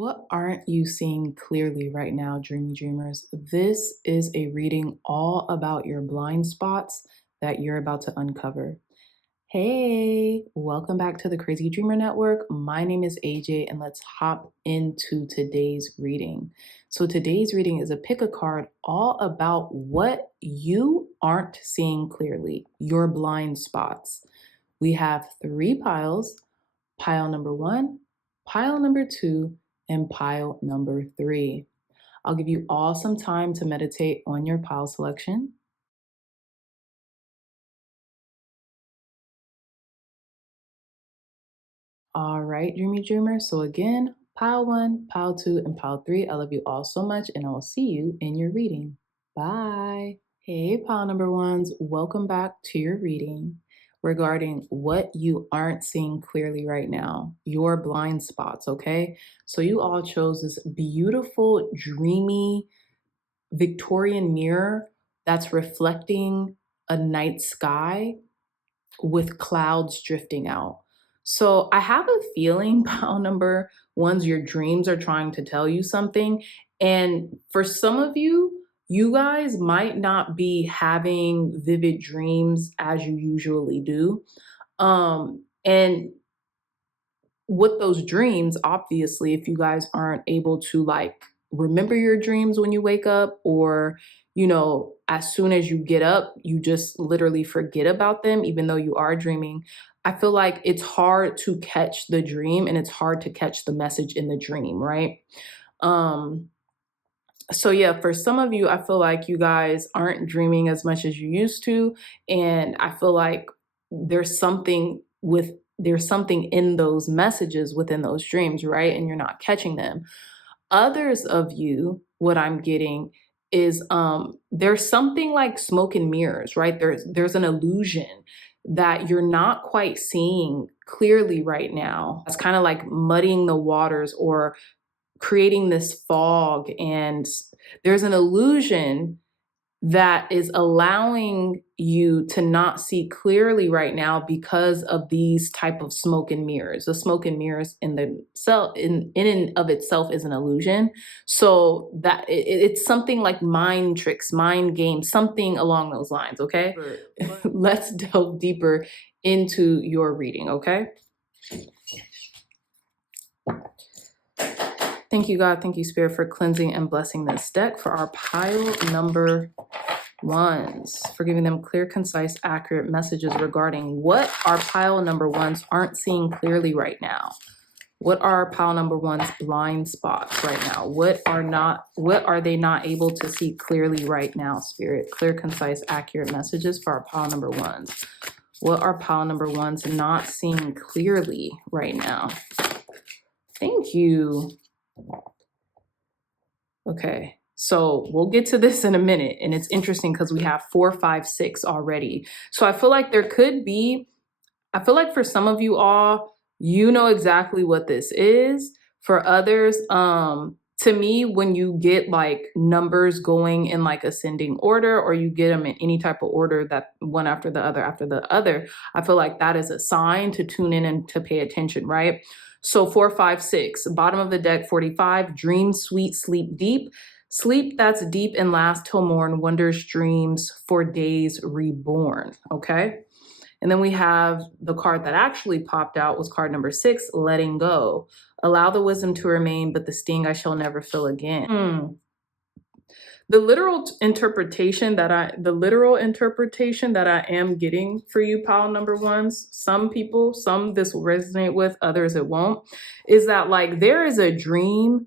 What aren't you seeing clearly right now, dreamy dreamers? This is a reading all about your blind spots that you're about to uncover. Hey, welcome back to the Crazy Dreamer Network. My name is AJ, and let's hop into today's reading. So, today's reading is a pick a card all about what you aren't seeing clearly, your blind spots. We have three piles: pile number one, pile number two, and pile number three. I'll give you all some time to meditate on your pile selection. All right, dreamy dreamer. So again, pile one, pile two, and pile three. I love you all so much, and I will see you in your reading. Bye. Hey, pile number ones. Welcome back to your reading regarding what you aren't seeing clearly right now, your blind spots, okay? So you all chose this beautiful, dreamy Victorian mirror that's reflecting a night sky with clouds drifting out. So I have a feeling, pile number ones, your dreams are trying to tell you something. And for some of you, you guys might not be having vivid dreams as you usually do. And with those dreams, obviously, if you guys aren't able to like remember your dreams when you wake up, or, as soon as you get up, you just literally forget about them, even though you are dreaming. I feel like it's hard to catch the dream and it's hard to catch the message in the dream, right? Um, so yeah, for some of you, I feel like you guys aren't dreaming as much as you used to. And I feel like there's something with there's something in those messages within those dreams, right? And you're not catching them. Others of you, what I'm getting is there's something like smoke and mirrors, right? There's an illusion that you're not quite seeing clearly right now. It's kind of like muddying the waters or creating this fog, and there's an illusion that is allowing you to not see clearly right now because of these type of smoke and mirrors. The smoke and mirrors in the self in and of itself is an illusion. So that it's something like mind tricks, mind games, something along those lines. Okay, let's delve deeper into your reading. Okay. Thank you, God. Thank you, Spirit, for cleansing and blessing this deck for our pile number ones, for giving them clear, concise, accurate messages regarding what our pile number ones aren't seeing clearly right now. What are our pile number ones blind spots right now? What are they not able to see clearly right now, Spirit? Clear, concise, accurate messages for our pile number ones. What are pile number ones not seeing clearly right now? Thank you. Okay, so we'll get to this in a minute, and it's interesting because we have 4, 5, 6 already. So I feel like for some of you all, you know exactly what this is. For others, to me, when you get like numbers going in like ascending order, or you get them in any type of order, that one after the other, I feel like that is a sign to tune in and to pay attention, right? So 4, 5, 6, bottom of the deck, 45, dream sweet, sleep deep. Sleep that's deep and last till morn, wonders dreams for days reborn, okay? And then we have the card that actually popped out was card number 6, letting go. Allow the wisdom to remain, but the sting I shall never feel again. The literal interpretation that I am getting for you, pile number ones, some this will resonate with, others it won't, is that like there is a dream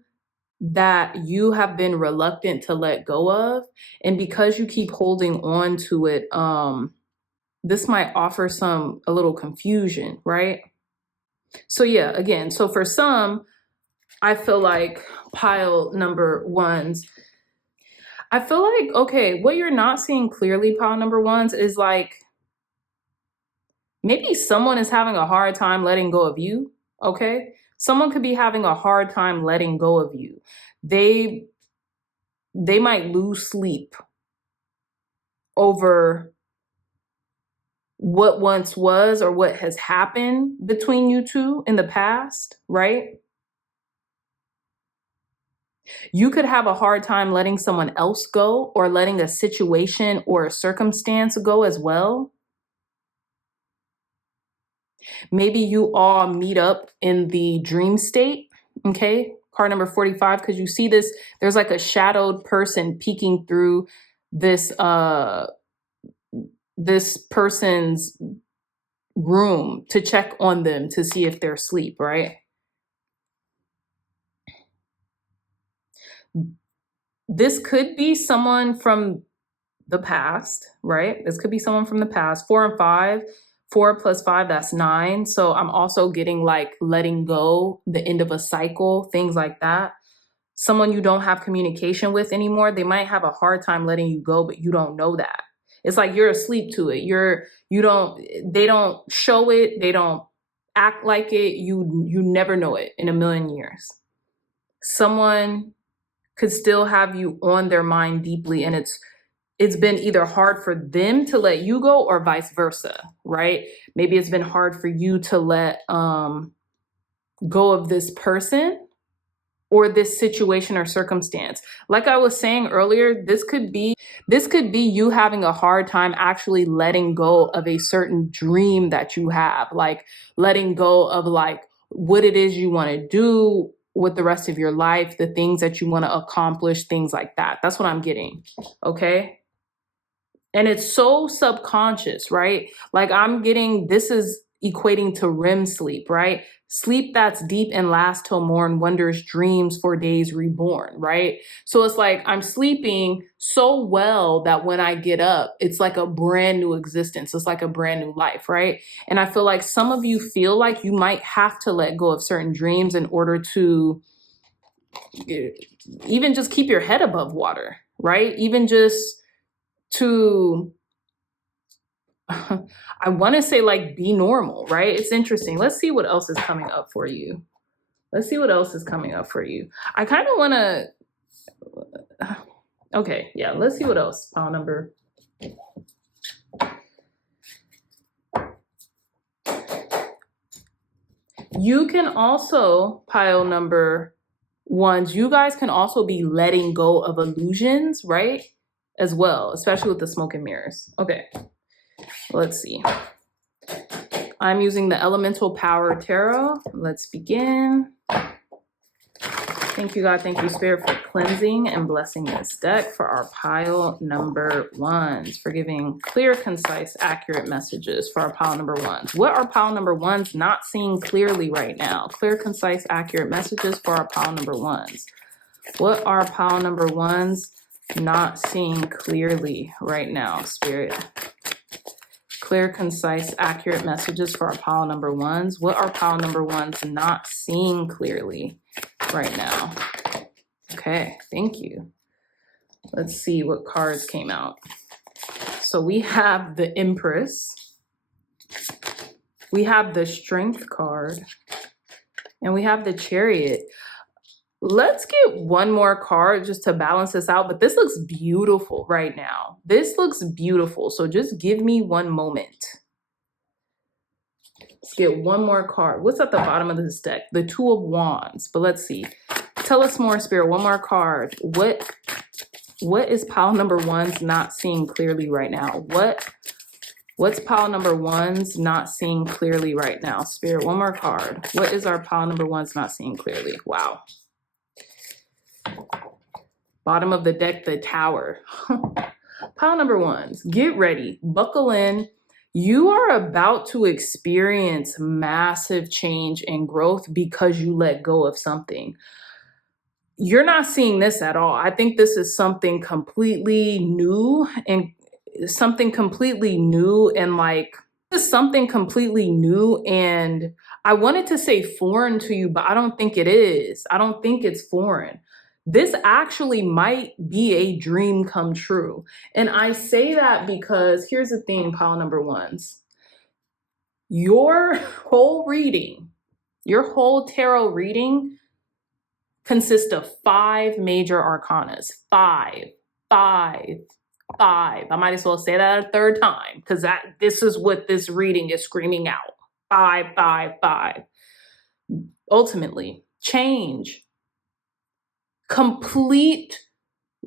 that you have been reluctant to let go of, and because you keep holding on to it, this might offer a little confusion, right? So yeah, again, so for some, I feel like pile number ones, I feel like, okay, what you're not seeing clearly, pile number ones, is like maybe someone is having a hard time letting go of you, okay? Someone could be having a hard time letting go of you. They might lose sleep over what once was or what has happened between you two in the past, right? You could have a hard time letting someone else go or letting a situation or a circumstance go as well. Maybe you all meet up in the dream state, okay? Card number 45, because you see this, there's like a shadowed person peeking through this this person's room to check on them to see if they're asleep, right? This could be someone from the past, right? This could be someone from the past. 4 and 5, 4 plus 5, that's 9. So I'm also getting like letting go, the end of a cycle, things like that. Someone you don't have communication with anymore, they might have a hard time letting you go, but you don't know that. It's like you're asleep to it. They don't show it, they don't act like it. You never know it in a million years. Someone could still have you on their mind deeply, and it's been either hard for them to let you go or vice versa, right? Maybe it's been hard for you to let go of this person or this situation or circumstance. Like I was saying earlier, this could be you having a hard time actually letting go of a certain dream that you have, like letting go of like what it is you want to do with the rest of your life, the things that you want to accomplish, things like that. That's what I'm getting, okay? And it's so subconscious, right? Like I'm getting, this is equating to REM sleep, right? Sleep that's deep and lasts till morn, wondrous dreams for days reborn, right? So it's like I'm sleeping so well that when I get up, it's like a brand new existence. It's like a brand new life, right? And I feel like some of you feel like you might have to let go of certain dreams in order to even just keep your head above water, right? Even just to I want to say like be normal, right? It's interesting. Let's see what else is coming up for you. Let's see what else is coming up for you. I kind of want to, okay, yeah, let's see what else. Pile number. You can also, pile number 1s, you guys can also be letting go of illusions, right? As well, especially with the smoke and mirrors. Okay. Let's see. I'm using the Elemental Power Tarot. Let's begin. Thank you, God. Thank you, Spirit, for cleansing and blessing this deck for our pile number 1s, for giving clear, concise, accurate messages for our pile number 1s. What are pile number 1s not seeing clearly right now? Clear, concise, accurate messages for our pile number 1s. What are pile number 1s not seeing clearly right now, Spirit? Clear, concise, accurate messages for our pile number 1s. What are pile number 1s not seeing clearly right now? Okay, thank you. Let's see what cards came out. So we have the Empress. We have the Strength card. And we have the Chariot. Let's get one more card just to balance this out, but this looks beautiful right now. This looks beautiful, so just give me one moment. Let's get one more card. What's at the bottom of this deck? The Two of Wands, but let's see. Tell us more, Spirit, one more card. What is pile number 1s not seeing clearly right now? What's pile number 1s not seeing clearly right now? Spirit, one more card. What is our pile number 1s not seeing clearly? Wow. Bottom of the deck, the Tower. Pile number 1s, get ready, buckle in. You are about to experience massive change and growth because you let go of something. You're not seeing this at all. I think this is something completely new and I wanted to say foreign to you, but I don't think it is. I don't think it's foreign. This actually might be a dream come true. And I say that because here's the thing, pile number 1s. Your whole reading, your whole tarot reading consists of 5 major arcanas. 5. I might as well say that a third time because this is what this reading is screaming out. 5. Ultimately, change, complete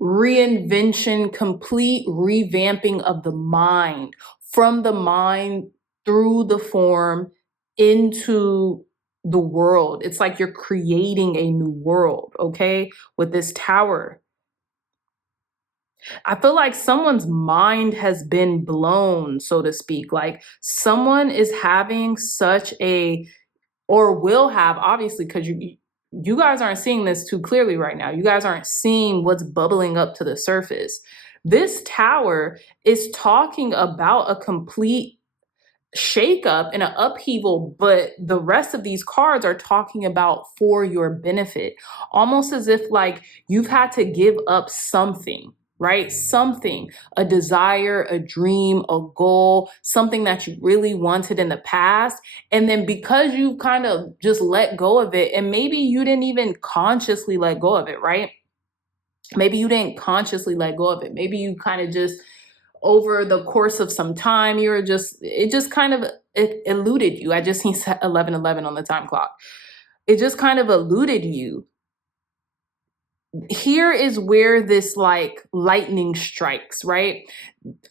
reinvention, complete revamping of the mind, from the mind through the form into the world. It's like you're creating a new world, okay, with this tower. I feel like someone's mind has been blown, so to speak. Like someone is having such a, or will have, obviously, because you guys aren't seeing this too clearly right now. You guys aren't seeing what's bubbling up to the surface. This tower is talking about a complete shakeup and an upheaval, but the rest of these cards are talking about for your benefit, almost as if like you've had to give up something, right? Something, a desire, a dream, a goal, something that you really wanted in the past. And then because you kind of just let go of it, and maybe you didn't even consciously let go of it, right? Maybe you didn't consciously let go of it. Maybe you kind of just, over the course of some time, it just kind of, it eluded you. I just seen 11:11 on the time clock. It just kind of eluded you. Here is where this like lightning strikes, right?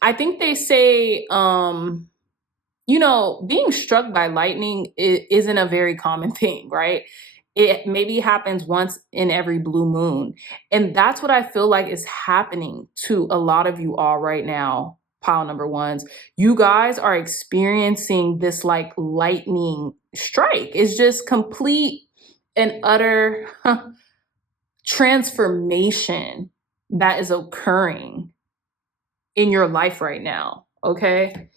I think they say, being struck by lightning isn't a very common thing, right? It maybe happens once in every blue moon. And that's what I feel like is happening to a lot of you all right now, pile number ones. You guys are experiencing this like lightning strike. It's just complete and utter transformation that is occurring in your life right now, okay?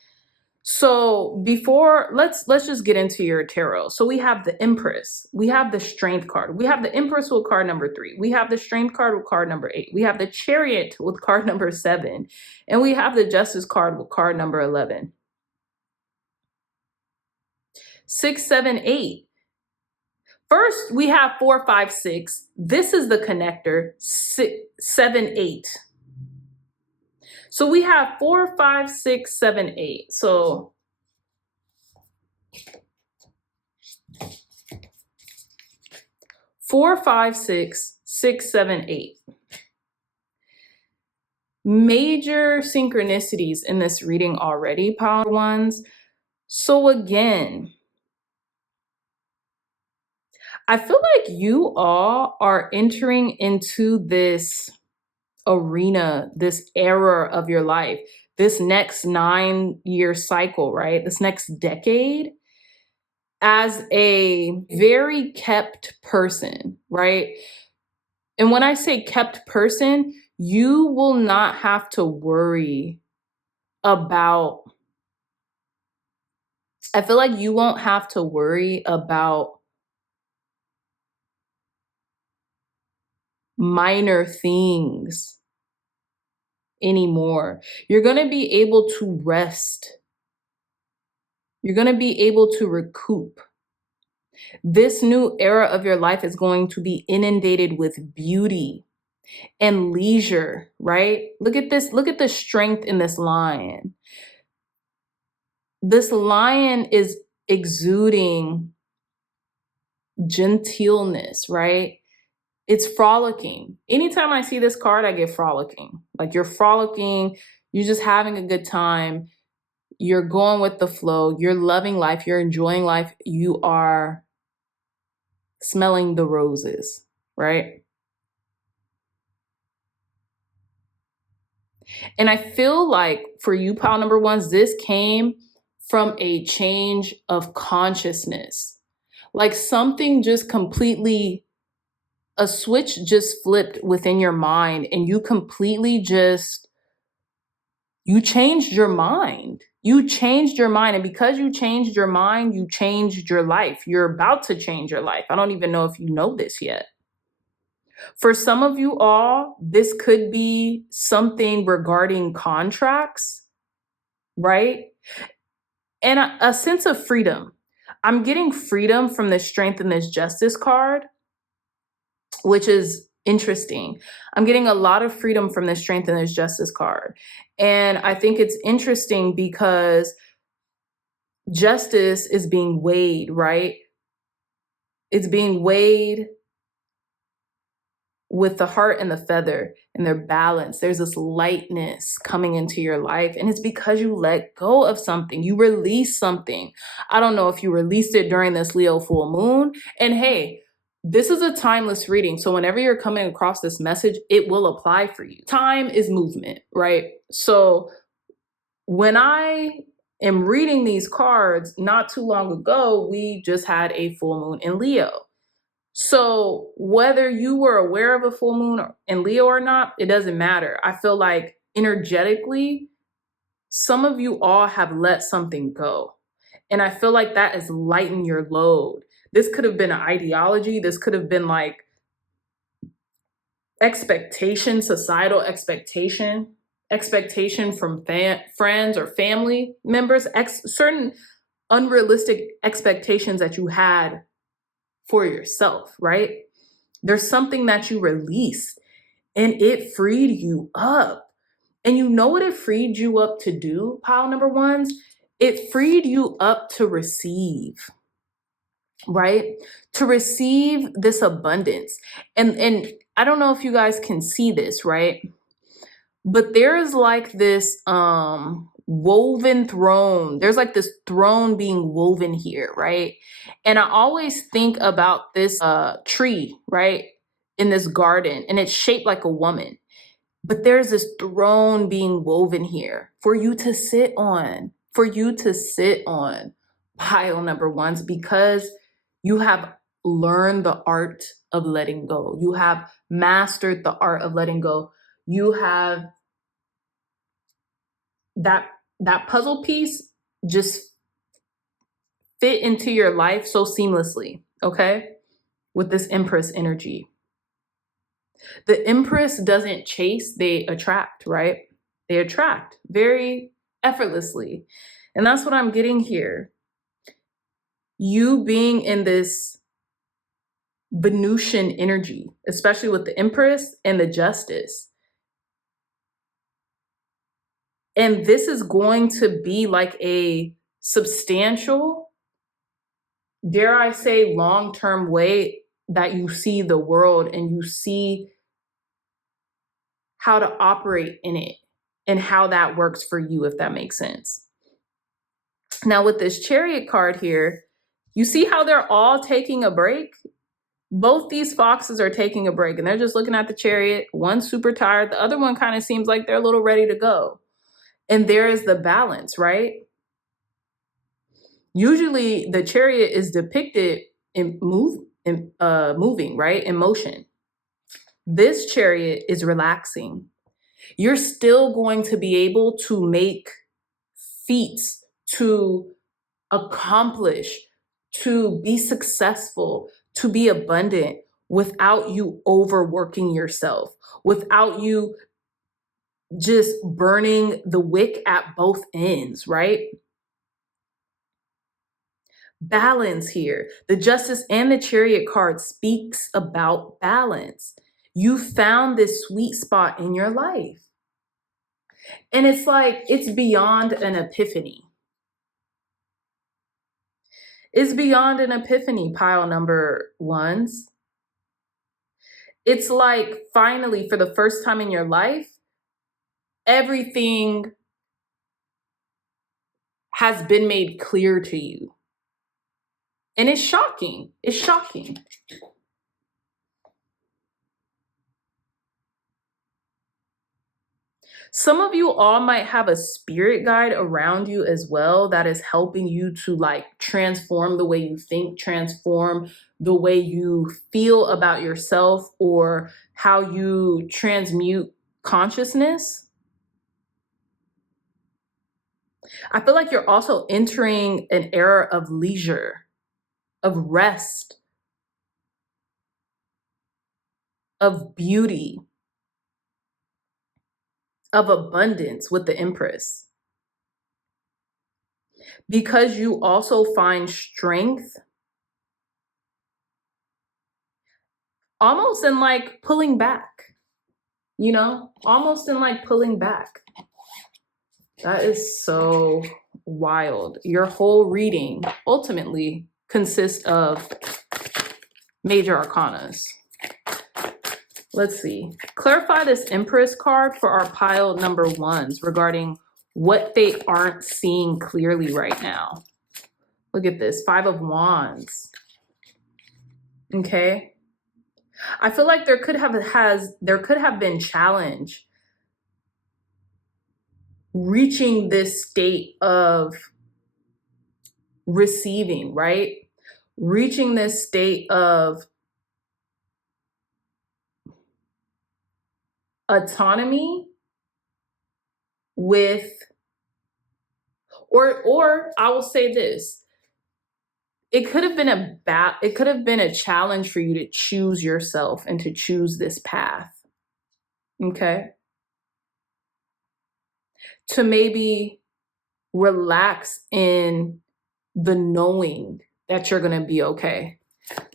So before, let's just get into your tarot. So we have the Empress, we have the Strength card, we have the Empress with card number 3, we have the Strength card with card number 8, we have the Chariot with card number 7, and we have the Justice card with card number 11. 6, 7, 8. First, we have 4, 5, 6. This is the connector. 6, 7, 8. So we have 4, 5, 6, 7, 8. So four, five, six, 6, 7, 8. Major synchronicities in this reading already, power ones. So again, I feel like you all are entering into this arena, this era of your life, this next 9-year cycle, right? This next decade as a very kept person, right? And when I say kept person, you will not have to worry about, I feel like you won't have to worry about minor things anymore. You're going to be able to rest. You're going to be able to recoup. This new era of your life is going to be inundated with beauty and leisure, right? Look at this. Look at the strength in this lion. This lion is exuding gentleness, right? It's frolicking. Anytime I see this card, I get frolicking. Like you're frolicking, you're just having a good time. You're going with the flow. You're loving life. You're enjoying life. You are smelling the roses, right? And I feel like for you, pile number ones, this came from a change of consciousness. Like something just completely, a switch just flipped within your mind and you completely just, you changed your mind. You changed your mind. And because you changed your mind, you changed your life. You're about to change your life. I don't even know if you know this yet. For some of you all, this could be something regarding contracts, right? And a sense of freedom. I'm getting freedom from the Strength and this Justice card, which is interesting. I'm getting a lot of freedom from the Strength and this Justice card. And I think it's interesting because justice is being weighed, right? It's being weighed with the heart and the feather and their balance, there's this lightness coming into your life. And it's because you let go of something. You release something. I don't know if you released it during this Leo full moon. And hey, this is a timeless reading. So whenever you're coming across this message, it will apply for you. Time is movement, right? So when I am reading these cards, not too long ago, we just had a full moon in Leo. So whether you were aware of a full moon in Leo or not, it doesn't matter. I feel like energetically, some of you all have let something go. And I feel like that has lightened your load. This could have been an ideology. This could have been like expectation, societal expectation from friends or family members, certain unrealistic expectations that you had for yourself, right? There's something that you released and it freed you up. And you know what it freed you up to do, pile number ones? It freed you up to receive, right? To receive this abundance. And I don't know if you guys can see this, right? But there is like this woven throne. There's like this throne being woven here, right? And I always think about this tree, right? In this garden, and it's shaped like a woman. But there's this throne being woven here for you to sit on, pile number ones, because you have learned the art of letting go. You have mastered the art of letting go. You have that puzzle piece just fit into your life so seamlessly, okay? With this Empress energy. The Empress doesn't chase, they attract, right? They attract very effortlessly. And that's what I'm getting here. You being in this Venusian energy, especially with the Empress and the Justice. And this is going to be like a substantial, dare I say, long-term way that you see the world and you see how to operate in it and how that works for you, if that makes sense. Now with this Chariot card here, you see how they're all taking a break? Both these foxes are taking a break and they're just looking at the Chariot. One's super tired. The other one kind of seems like they're a little ready to go. And there is the balance, right? Usually the Chariot is depicted in moving, right? In motion. This Chariot is relaxing. You're still going to be able to make feats, to accomplish, to be successful, to be abundant without you overworking yourself, without you just burning the wick at both ends, right? Balance here. The Justice and the Chariot card speaks about balance. You found this sweet spot in your life. And it's like, it's beyond an epiphany. It's beyond an epiphany, pile number ones. It's like finally, for the first time in your life, everything has been made clear to you. And it's shocking. It's shocking. Some of you all might have a spirit guide around you as well that is helping you to like transform the way you think, transform the way you feel about yourself, or how you transmute consciousness. I feel like you're also entering an era of leisure, of rest, of beauty, of abundance with the Empress. Because you also find strength almost in like pulling back, you know, almost in like pulling back. That is so wild. Your whole reading ultimately consists of major arcanas. Let's see. Clarify this Empress card for our pile number ones regarding what they aren't seeing clearly right now. Look at this, 5 of Wands. Okay. I feel like there could have been challenge reaching this state of receiving, right? Reaching this state of autonomy with, or I will say this, it could have been a challenge for you to choose yourself and to choose this path. Okay. To maybe relax in the knowing that you're going to be okay.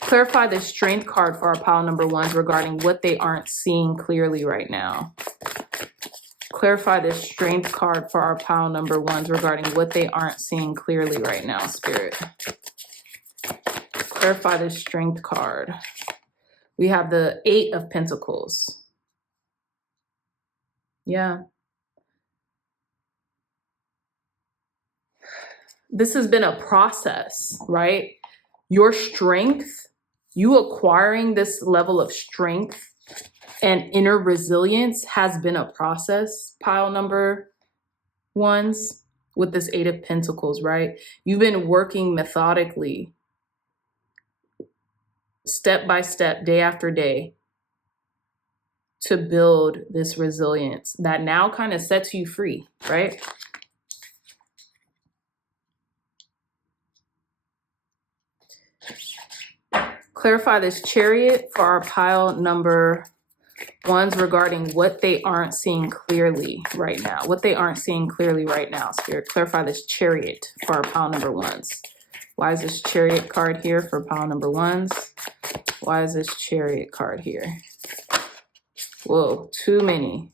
Clarify the Strength card for our pile number ones regarding what they aren't seeing clearly right now. Clarify the Strength card for our pile number ones regarding what they aren't seeing clearly right now, Spirit. Clarify the Strength card. We have the 8 of Pentacles. Yeah. This has been a process, right? Your strength, you acquiring this level of strength and inner resilience has been a process, pile number ones, with this 8 of Pentacles, right? You've been working methodically, step by step, day after day, to build this resilience that now kind of sets you free, right? Clarify this Chariot for our pile number ones regarding what they aren't seeing clearly right now. What they aren't seeing clearly right now, Spirit. Clarify this Chariot for our pile number ones. Why is this Chariot card here for pile number ones? Why is this Chariot card here? Whoa, too many.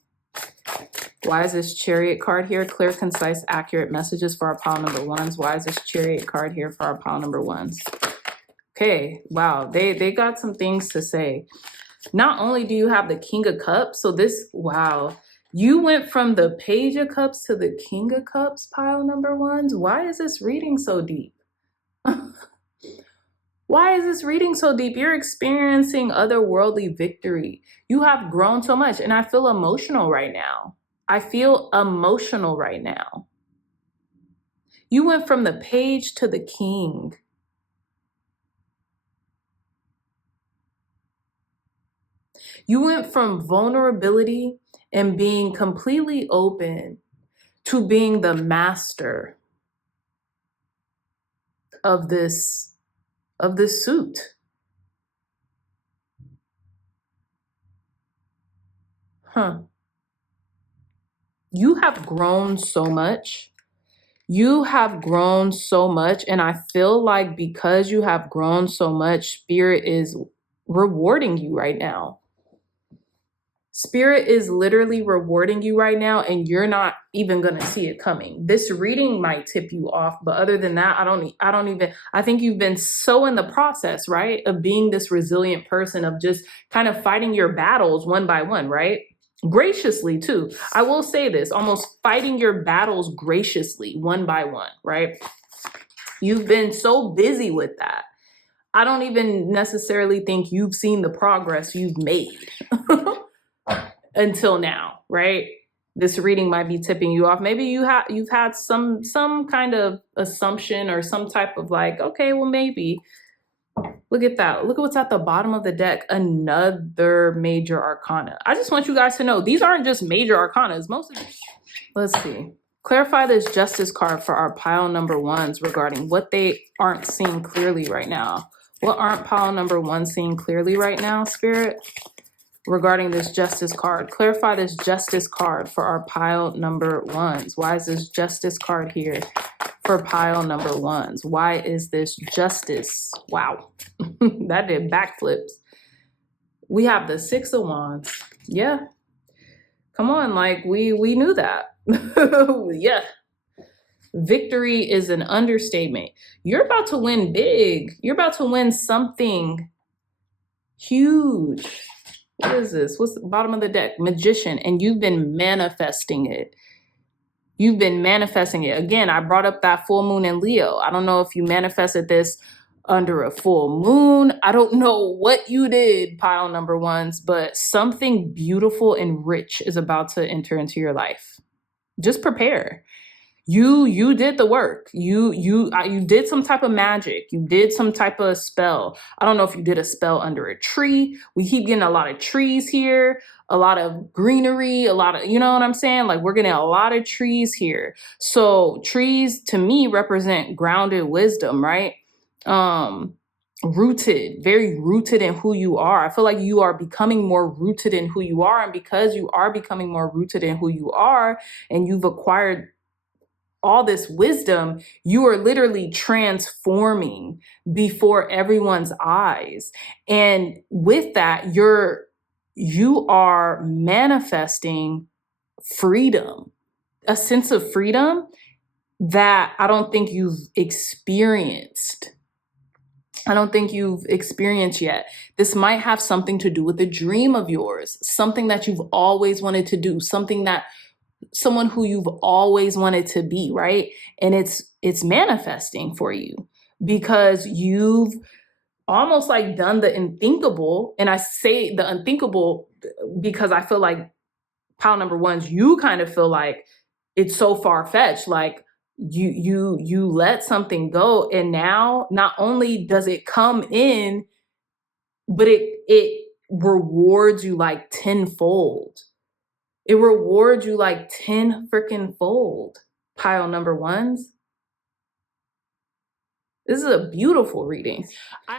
Why is this Chariot card here? Clear, concise, accurate messages for our pile number ones. Why is this Chariot card here for our pile number ones? Okay, wow, they got some things to say. Not only do you have the King of Cups, so this, wow, you went from the Page of Cups to the King of Cups, pile number ones. Why is this reading so deep? Why is this reading so deep? You're experiencing otherworldly victory. You have grown so much, and I feel emotional right now. I feel emotional right now. You went from the Page to the King. You went from vulnerability and being completely open to being the master of this suit. You have grown so much. You have grown so much. And I feel like because you have grown so much, Spirit is rewarding you right now. Spirit is literally rewarding you right now, and you're not even going to see it coming. This reading might tip you off, but other than that, I think you've been so in the process, right? Of being this resilient person, of just kind of fighting your battles one by one, right? Graciously too. I will say this, almost fighting your battles graciously one by one, right? You've been so busy with that. I don't even necessarily think you've seen the progress you've made. Until now, right? This reading might be tipping you off. Maybe you've had some kind of assumption or some type of like, okay, well, maybe. Look at that. Look at what's at the bottom of the deck. Another major arcana. I just want you guys to know these aren't just major arcanas. Let's see. Clarify this Justice card for our pile number ones regarding what they aren't seeing clearly right now. What aren't pile number one seeing clearly right now, Spirit? Regarding this Justice card. Clarify this Justice card for our pile number ones. Why is this Justice card here for pile number ones? Why is this Justice? Wow. That did backflips. We have the 6 of Wands. Yeah. Come on, like we knew that. Yeah. Victory is an understatement. You're about to win big. You're about to win something huge. What is this? What's the bottom of the deck? Magician. And you've been manifesting it. You've been manifesting it. Again, I brought up that full moon in Leo. I don't know if you manifested this under a full moon. I don't know what you did, pile number ones, but something beautiful and rich is about to enter into your life. Just prepare. You did the work. You did some type of magic. You did some type of spell. I don't know if you did a spell under a tree. We keep getting a lot of trees here, a lot of greenery, a lot of, you know what I'm saying? Like we're getting a lot of trees here. So trees to me represent grounded wisdom, right? Rooted, very rooted in who you are. I feel like you are becoming more rooted in who you are. And because you are becoming more rooted in who you are and you've acquired all this wisdom, you are literally transforming before everyone's eyes. And with that, you are manifesting freedom, a sense of freedom that I don't think you've experienced. I don't think you've experienced yet. This might have something to do with a dream of yours, something that you've always wanted to do, someone who you've always wanted to be, right? And it's manifesting for you because you've almost like done the unthinkable. And I say the unthinkable because I feel like pile number ones, you kind of feel like it's so far-fetched. Like you let something go, and now not only does it come in, but it rewards you like tenfold. It rewards you like 10 freaking fold, pile number ones. This is a beautiful reading.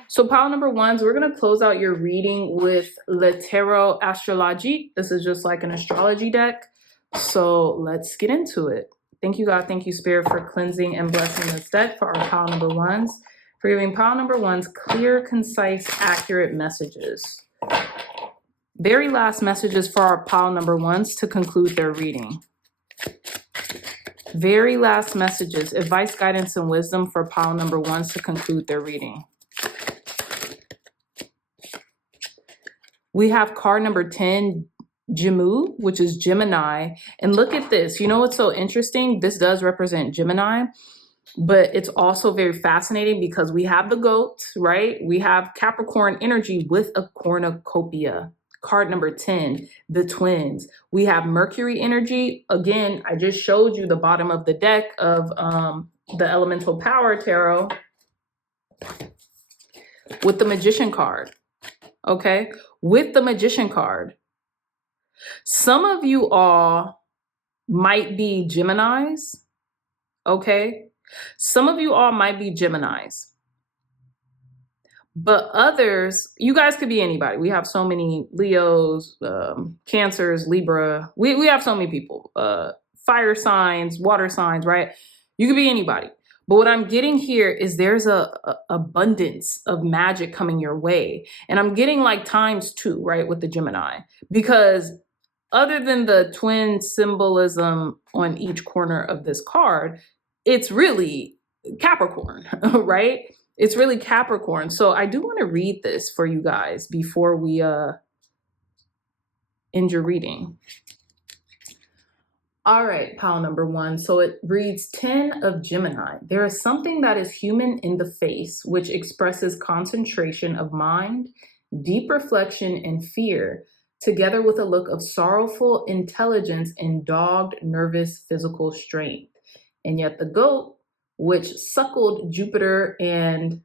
So pile number ones, we're going to close out your reading with LaTijera Astrology. This is just like an astrology deck. So let's get into it. Thank you, God. Thank you, Spirit, for cleansing and blessing this deck for our pile number ones, for giving pile number ones clear, concise, accurate messages. Very last messages for our pile number ones to conclude their reading. Very last messages, advice, guidance, and wisdom for pile number ones to conclude their reading. We have card number 10, Jimu, which is Gemini. And look at this. You know what's so interesting? This does represent Gemini, but it's also very fascinating because we have the goat, right? We have Capricorn energy with a cornucopia. Card number 10, the twins. We have Mercury energy. Again, I just showed you the bottom of the deck of the Elemental Power Tarot with the Magician card. Okay, with the Magician card. Some of you all might be Geminis. Okay, some of you all might be Geminis. But others, you guys could be anybody. We have so many Leos, Cancers, Libra. We have so many people. Fire signs, water signs, right? You could be anybody. But what I'm getting here is there's a abundance of magic coming your way. And I'm getting like ×2, right, with the Gemini. Because other than the twin symbolism on each corner of this card, it's really Capricorn, right? It's really Capricorn. So I do want to read this for you guys before we end your reading. All right, pile number one. So it reads 10 of Gemini. There is something that is human in the face, which expresses concentration of mind, deep reflection, and fear, together with a look of sorrowful intelligence and dogged, nervous physical strength. And yet the goat, which suckled Jupiter and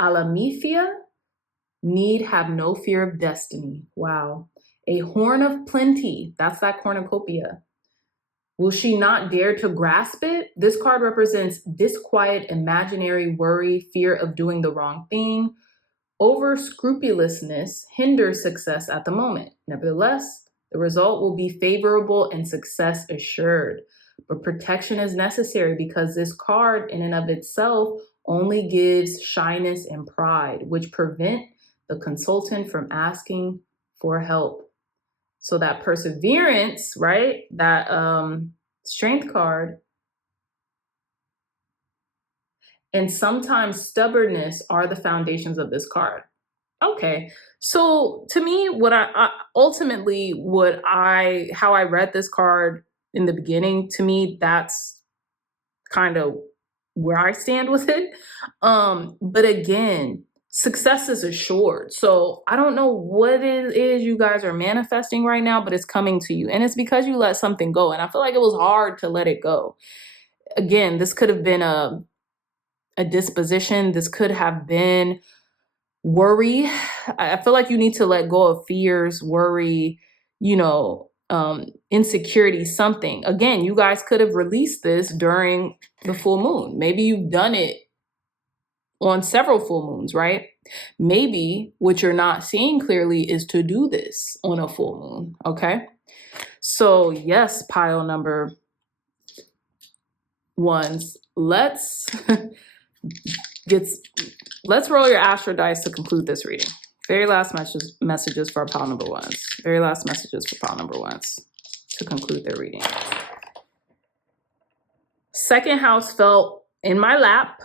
Alamethea, need have no fear of destiny. Wow. A horn of plenty, that's that cornucopia. Will she not dare to grasp it? This card represents disquiet, imaginary worry, fear of doing the wrong thing. Over scrupulousness hinders success at the moment. Nevertheless, the result will be favorable and success assured. But protection is necessary because this card in and of itself only gives shyness and pride, which prevent the consultant from asking for help. So that perseverance, right? That strength card, and sometimes stubbornness are the foundations of this card. Okay. So to me, how I read this card in the beginning, to me, that's kind of where I stand with it. But again, success is assured. So I don't know what it is you guys are manifesting right now, but it's coming to you. And it's because you let something go. And I feel like it was hard to let it go. Again, this could have been a disposition. This could have been worry. I feel like you need to let go of fears, worry, insecurity, something. Again, you guys could have released this during the full moon. Maybe you've done it on several full moons, right? Maybe what you're not seeing clearly is to do this on a full moon, okay? So yes, pile number ones, let's let's roll your astro dice to conclude this reading. Very last messages for pile number ones. Very last messages for pile number ones to conclude their reading. Second house fell in my lap.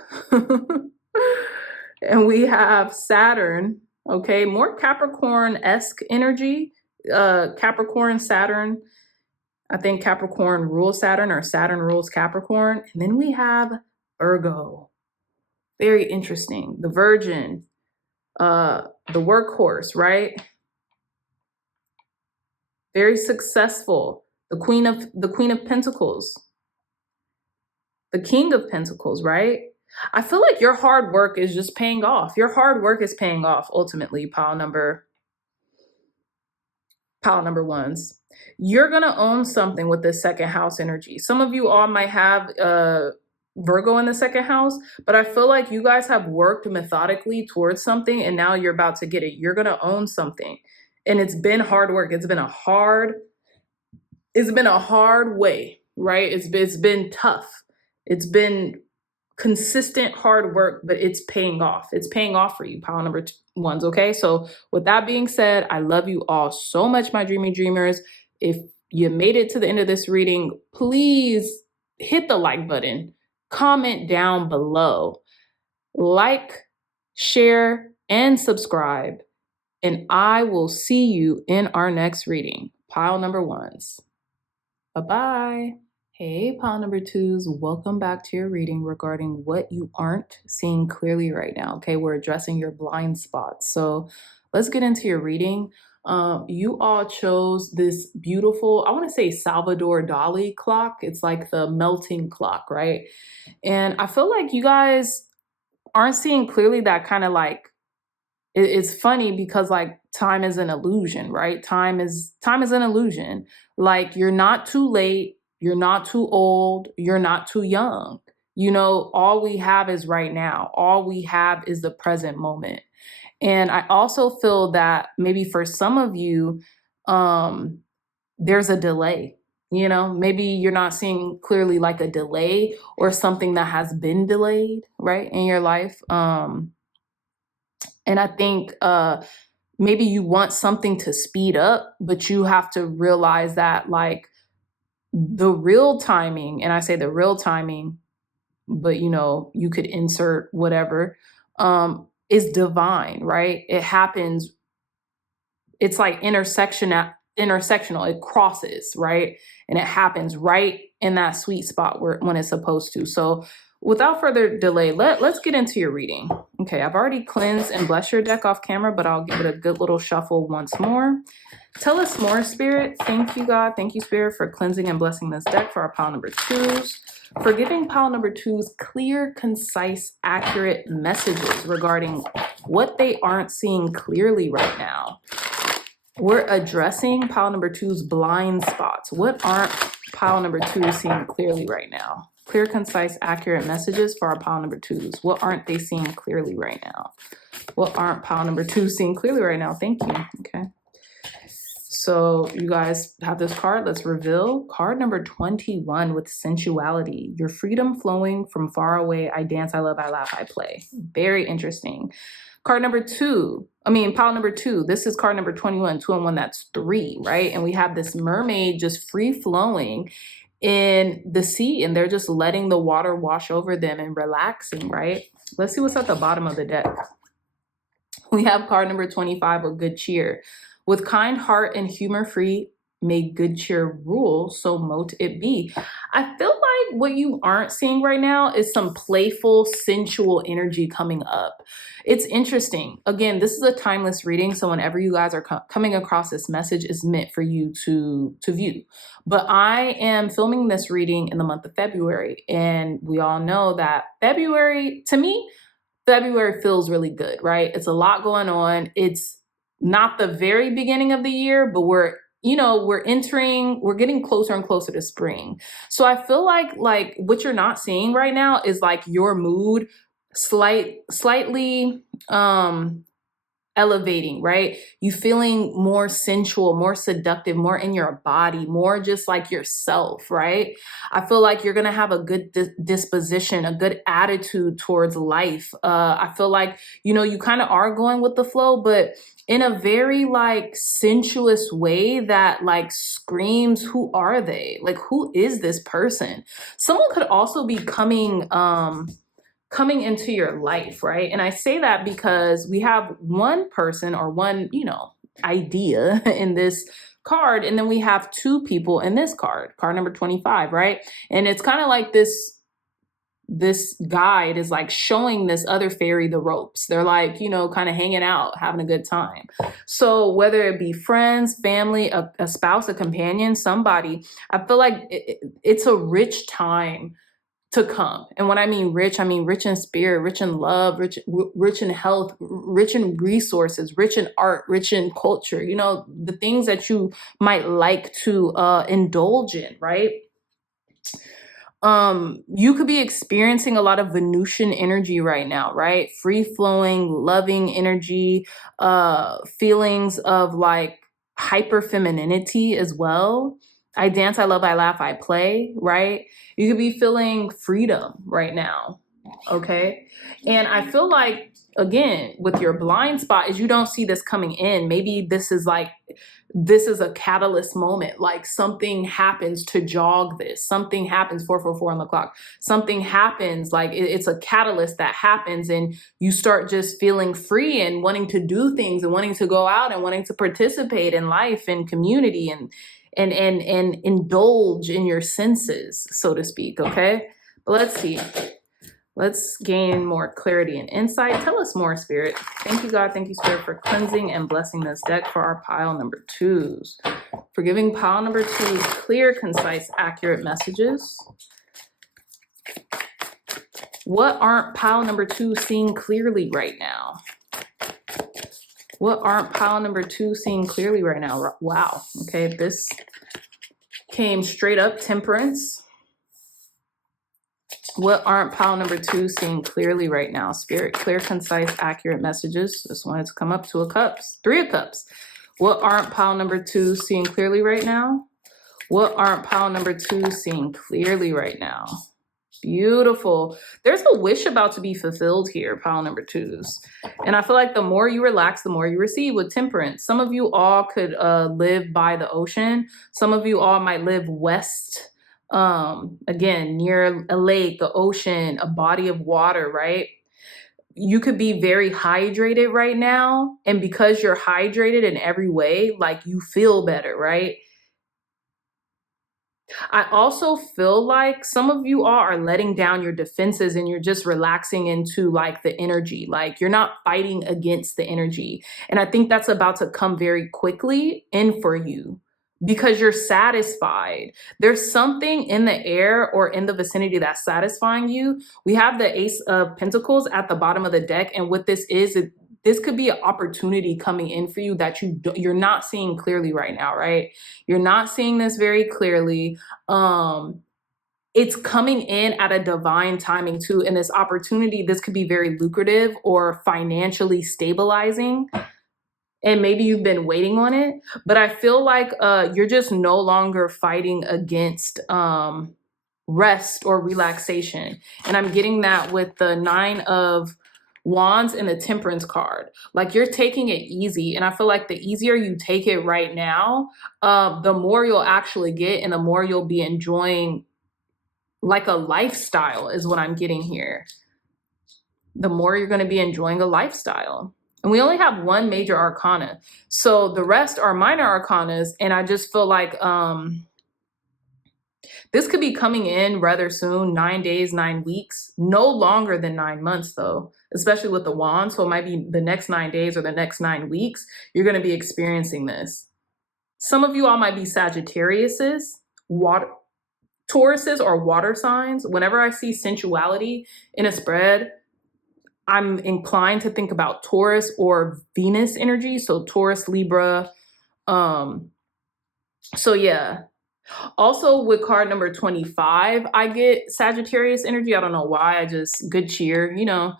And we have Saturn, okay, more Capricorn-esque energy. Capricorn, Saturn. I think Capricorn rules Saturn, or Saturn rules Capricorn. And then we have Virgo. Very interesting. The Virgin, the workhorse, right? Very successful. The Queen of Pentacles. The King of Pentacles, right? I feel like your hard work is just paying off. Your hard work is paying off ultimately, pile number ones. You're going to own something with this second house energy. Some of you all might have Virgo in the second house, but I feel like you guys have worked methodically towards something and now you're about to get it. You're going to own something. And it's been hard work. It's been a hard way, right? It's been tough. It's been consistent hard work, but it's paying off. It's paying off for you, pile number ones, okay? So with that being said, I love you all so much, my dreamy dreamers. If you made it to the end of this reading, please hit the like button, comment down below, like, share, and subscribe, and I will see you in our next reading, pile number ones. Bye-bye. Hey, pile number twos, welcome back to your reading regarding what you aren't seeing clearly right now. Okay, we're addressing your blind spots. So let's get into your reading. You all chose this beautiful, I want to say Salvador Dali clock. It's like the melting clock, right? And I feel like you guys aren't seeing clearly that kind of like, it's funny because like time is an illusion, right? Time is an illusion. Like you're not too late. You're not too old. You're not too young. All we have is right now. All we have is the present moment. And I also feel that maybe for some of you, there's a delay. Maybe you're not seeing clearly like a delay or something that has been delayed, right, in your life. And I think maybe you want something to speed up, but you have to realize that like, the real timing, and I say the real timing, but you could insert whatever, is divine, right? It happens. It's like intersectional. It crosses, right? And it happens right in that sweet spot when it's supposed to. So without further delay, let's get into your reading. Okay, I've already cleansed and blessed your deck off camera, but I'll give it a good little shuffle once more. Tell us more, Spirit. Thank you, God. Thank you, Spirit, for cleansing and blessing this deck for our pile number twos, for giving pile number twos clear, concise, accurate messages regarding what they aren't seeing clearly right now. We're addressing pile number two's blind spots. What aren't pile number twos seeing clearly right now? Clear, concise, accurate messages for our pile number twos. What aren't they seeing clearly right now? What aren't pile number twos seeing clearly right now? Thank you. Okay. So you guys have this card. Let's reveal card number 21 with sensuality. Your freedom flowing from far away. I dance, I love, I laugh, I play. Very interesting. Card number pile number two. This is card number 21, 2 and 1, that's 3, right? And we have this mermaid just free flowing in the sea, and they're just letting the water wash over them and relaxing, right? Let's see what's at the bottom of the deck. We have card number 25 with good cheer. With kind heart and humor free, may good cheer rule, so mote it be. I feel like what you aren't seeing right now is some playful, sensual energy coming up. It's interesting. Again, this is a timeless reading, so whenever you guys are coming across this message, is meant for you to view. But I am filming this reading in the month of February, and we all know that February, to me, February feels really good, right? It's a lot going on. It's not the very beginning of the year, but we're getting closer and closer to spring. So I feel like what you're not seeing right now is like your mood slightly elevating, right? You feeling more sensual, more seductive, more in your body, more just like yourself, right? I feel like you're gonna have a good disposition, a good attitude towards life. I feel like, you kind of are going with the flow, but in a very like sensuous way that like screams, who are they? Like, who is this person? Someone could also be coming into your life, right? And I say that because we have one person or one, idea in this card, and then we have two people in this card number 25, right? And it's kind of like this guide is like showing this other fairy the ropes. They're like, kind of hanging out, having a good time. So whether it be friends, family, a spouse, a companion, somebody, I feel like it's a rich time to come. And when I mean rich in spirit, rich in love, rich in health, rich in resources, rich in art, rich in culture, the things that you might like to indulge in, right? You could be experiencing a lot of Venusian energy right now, right? Free flowing, loving energy, feelings of like hyper femininity as well. I dance, I love, I laugh, I play, right? You could be feeling freedom right now, okay? And I feel like, again, with your blind spot is you don't see this coming in. Maybe this is a catalyst moment, like something happens to jog this. Something happens, 444 on the clock. Something happens, like it's a catalyst that happens and you start just feeling free and wanting to do things and wanting to go out and wanting to participate in life and community and indulge in your senses, so to speak, okay? But let's see. Let's gain more clarity and insight. Tell us more, Spirit. Thank you, God. Thank you, Spirit, for cleansing and blessing this deck for our pile number 2s. For giving pile number 2 clear, concise, accurate messages. What aren't pile number 2 seeing clearly right now? What aren't pile number 2 seeing clearly right now? Wow. Okay, this came straight up Temperance. What aren't pile number 2 seeing clearly right now? Spirit, clear, concise, accurate messages. This one has come up. 2 of Cups, 3 of Cups. What aren't pile number 2 seeing clearly right now? What aren't pile number 2 seeing clearly right now? Beautiful. There's a wish about to be fulfilled here, pile number 2s. And I feel like the more you relax, the more you receive with Temperance. Some of you all could live by the ocean. Some of you all might live west, again, near a lake, the ocean, a body of water, right? You could be very hydrated right now. And because you're hydrated in every way, like you feel better, right? I also feel like some of you all are letting down your defenses and you're just relaxing into like the energy. Like you're not fighting against the energy. And I think that's about to come very quickly in for you because you're satisfied. There's something in the air or in the vicinity that's satisfying you. We have the Ace of Pentacles at the bottom of the deck. And what this is, this could be an opportunity coming in for you that you're not seeing clearly right now, right? You're not seeing this very clearly. It's coming in at a divine timing too. And this opportunity, this could be very lucrative or financially stabilizing. And maybe you've been waiting on it, but I feel like you're just no longer fighting against rest or relaxation. And I'm getting that with the 9 of Wands and the Temperance card. Like you're taking it easy. And I feel like the easier you take it right now, the more you'll actually get and the more you'll be enjoying like a lifestyle is what I'm getting here. The more you're going to be enjoying a lifestyle. And we only have one major arcana. So the rest are minor arcanas. And I just feel like this could be coming in rather soon, 9 days, 9 weeks, no longer than 9 months though, especially with the wand. So it might be the next 9 days or the next 9 weeks, you're going to be experiencing this. Some of you all might be Sagittariuses, Tauruses, or water signs. Whenever I see sensuality in a spread, I'm inclined to think about Taurus or Venus energy. So Taurus, Libra. So yeah. Also with card number 25, I get Sagittarius energy. I don't know why. I just good cheer. You know,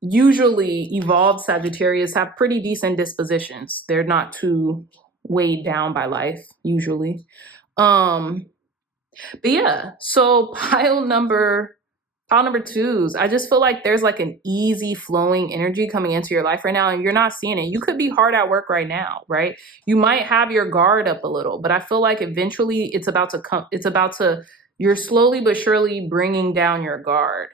usually evolved Sagittarius have pretty decent dispositions. They're not too weighed down by life usually. But yeah, so pile number 2s, I just feel like there's like an easy flowing energy coming into your life right now, and you're not seeing it. You could be hard at work right now, right? You might have your guard up a little, but I feel like eventually it's about to come. You're slowly but surely bringing down your guard.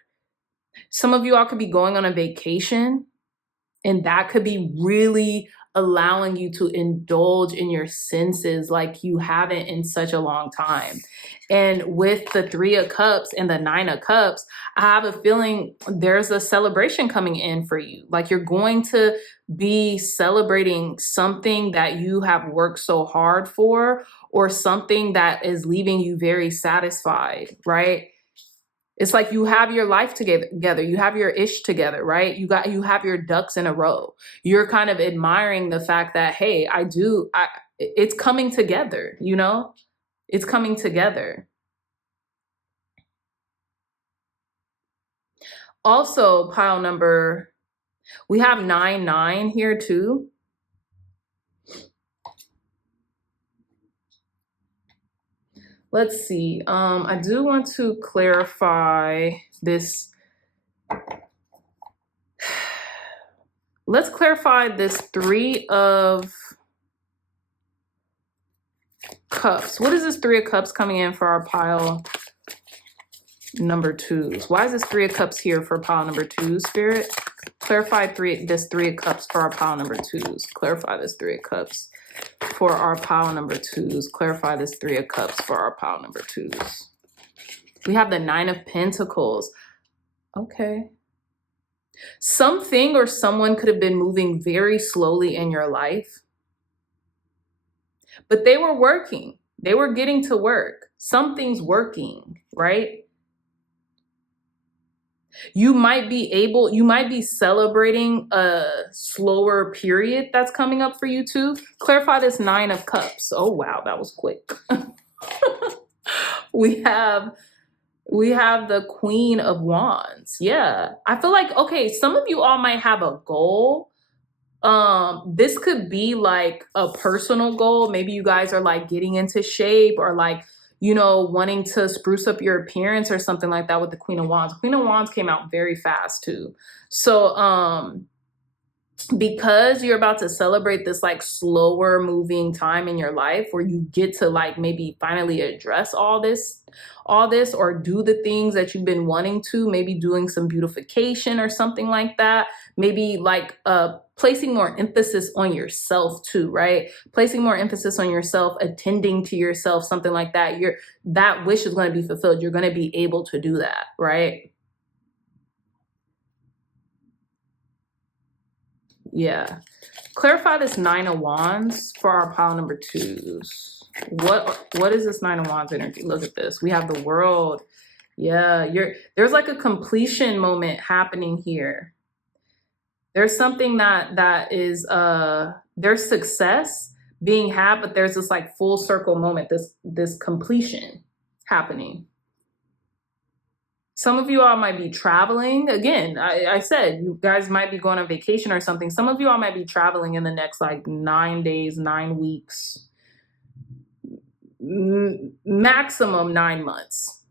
Some of you all could be going on a vacation, and that could be really allowing you to indulge in your senses like you haven't in such a long time. And with the 3 of Cups and the 9 of Cups, I have a feeling there's a celebration coming in for you. Like you're going to be celebrating something that you have worked so hard for, or something that is leaving you very satisfied, right? It's like you have your life together. You have your ish together, right? You have your ducks in a row. You're kind of admiring the fact that, hey, it's coming together, you know? It's coming together. Also, pile number, we have 9 here too. Let's see. I do want to clarify this. Let's clarify this 3 of Cups. What is this 3 of Cups coming in for our pile number 2s? Why is this 3 of Cups here for pile number 2, Spirit? Clarify this 3 of Cups for our pile number 2s. Clarify this 3 of Cups for our pile number 2s. Clarify this 3 of Cups for our pile number 2s. We have the 9 of Pentacles. Okay. Something or someone could have been moving very slowly in your life, but they were working. They were getting to work. Something's working, right? You might be celebrating a slower period that's coming up for you too. Clarify this 9 of Cups. Oh, wow, that was quick. We have the Queen of Wands. Yeah, I feel like, okay, some of you all might have a goal. This could be like a personal goal. Maybe you guys are like getting into shape, or like, you know, wanting to spruce up your appearance or something like that with the Queen of Wands. Queen of Wands came out very fast too. So, because you're about to celebrate this like slower moving time in your life where you get to like maybe finally address all this or do the things that you've been wanting to, maybe doing some beautification or something like that, maybe like placing more emphasis on yourself too, right? Placing more emphasis on yourself, attending to yourself, something like that. That wish is going to be fulfilled. You're going to be able to do that, right? Yeah. Clarify this 9 of Wands for our pile number 2s. What is this 9 of Wands energy? Look at this. We have the World. Yeah, there's like a completion moment happening here. There's something that is there's success being had, but there's this like full circle moment, this completion happening. Some of you all might be traveling. Again, I said you guys might be going on vacation or something. Some of you all might be traveling in the next like 9 days, 9 weeks, maximum 9 months.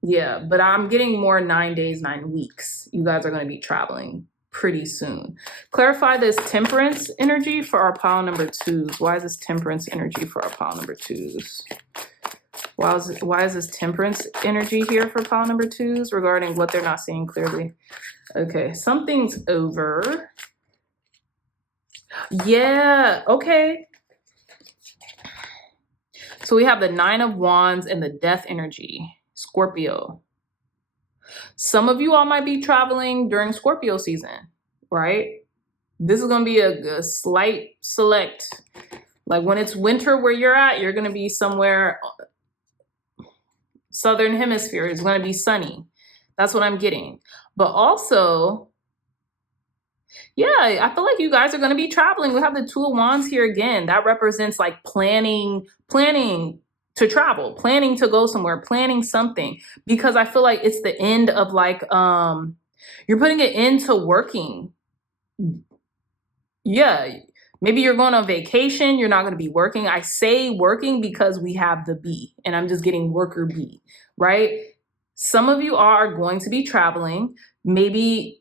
Yeah, but I'm getting more 9 days, 9 weeks. You guys are going to be traveling pretty soon. Clarify this Temperance energy for our pile number 2s. Why is this Temperance energy for our pile number 2s? Why is this Temperance energy here for pile number 2s regarding what they're not seeing clearly? Okay, something's over. Yeah, okay. So we have the Nine of Wands and the Death energy, Scorpio. Some of you all might be traveling during Scorpio season, right? This is going to be a slight select. Like when it's winter where you're at, you're going to be somewhere southern hemisphere. It's going to be sunny. That's what I'm getting. But also, yeah, I feel like you guys are going to be traveling. We have the Two of Wands here again. That represents like planning to travel, planning to go somewhere, planning something. Because I feel like it's the end of like, you're putting it into working. Yeah, maybe you're going on vacation. You're not going to be working. I say working because we have the B and I'm just getting worker B, right? Some of you are going to be traveling, maybe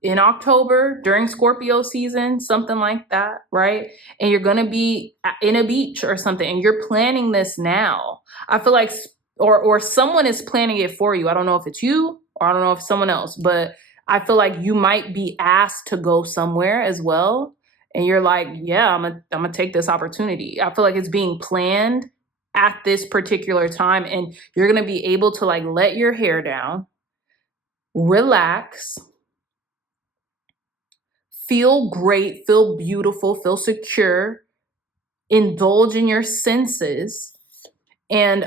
in October during Scorpio season, something like that, right? And you're going to be in a beach or something and you're planning this now. I feel like, or someone is planning it for you. I don't know if it's you or I don't know if it's someone else, but I feel like you might be asked to go somewhere as well. And you're like, yeah, I'm gonna take this opportunity. I feel like it's being planned at this particular time and you're going to be able to like let your hair down, relax, feel great, feel beautiful, feel secure, indulge in your senses, and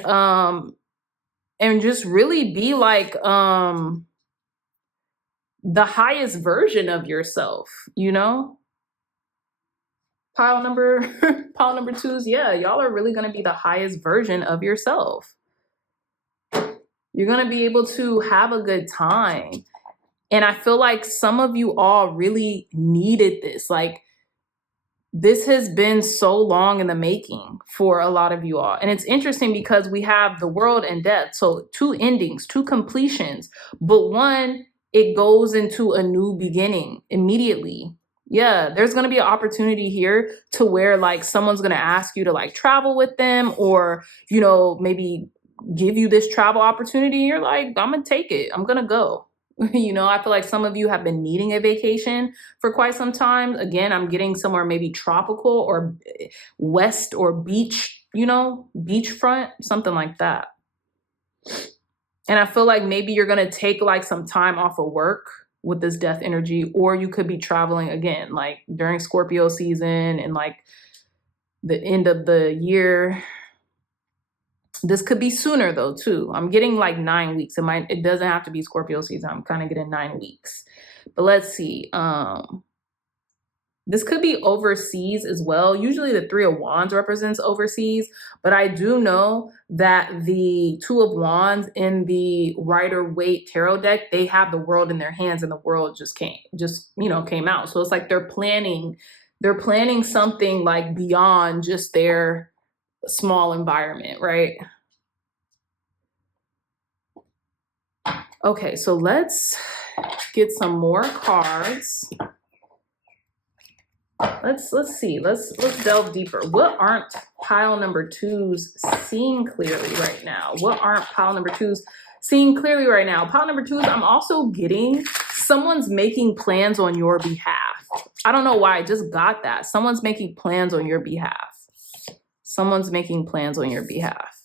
just really be like the highest version of yourself, you know? Pile number pile number 2s, yeah, y'all are really going to be the highest version of yourself. You're going to be able to have a good time. And I feel like some of you all really needed this. Like, this has been so long in the making for a lot of you all. And it's interesting because we have the world and death. So 2 endings, 2 completions, but one, it goes into a new beginning immediately. Yeah, there's going to be an opportunity here to where like someone's going to ask you to like travel with them or, you know, maybe give you this travel opportunity. You're like, I'm going to take it. I'm going to go. You know, I feel like some of you have been needing a vacation for quite some time. Again, I'm getting somewhere maybe tropical or west or beach, you know, beachfront, something like that. And I feel like maybe you're going to take like some time off of work with this death energy, or you could be traveling again, like during Scorpio season and like the end of the year. This could be sooner though, too. I'm getting like 9 weeks. It doesn't have to be Scorpio season. I'm kind of getting 9 weeks. But let's see. This could be overseas as well. Usually the 3 of Wands represents overseas, but I do know that the 2 of Wands in the Rider-Waite tarot deck, they have the world in their hands and the world just came out. So it's like they're planning something like beyond just their small environment, right? Okay, so let's get some more cards. Let's see. Let's delve deeper. What aren't pile number 2s seeing clearly right now? What aren't pile number 2s seeing clearly right now? Pile number 2s, I'm also getting someone's making plans on your behalf. I don't know why, I just got that. Someone's making plans on your behalf. Someone's making plans on your behalf.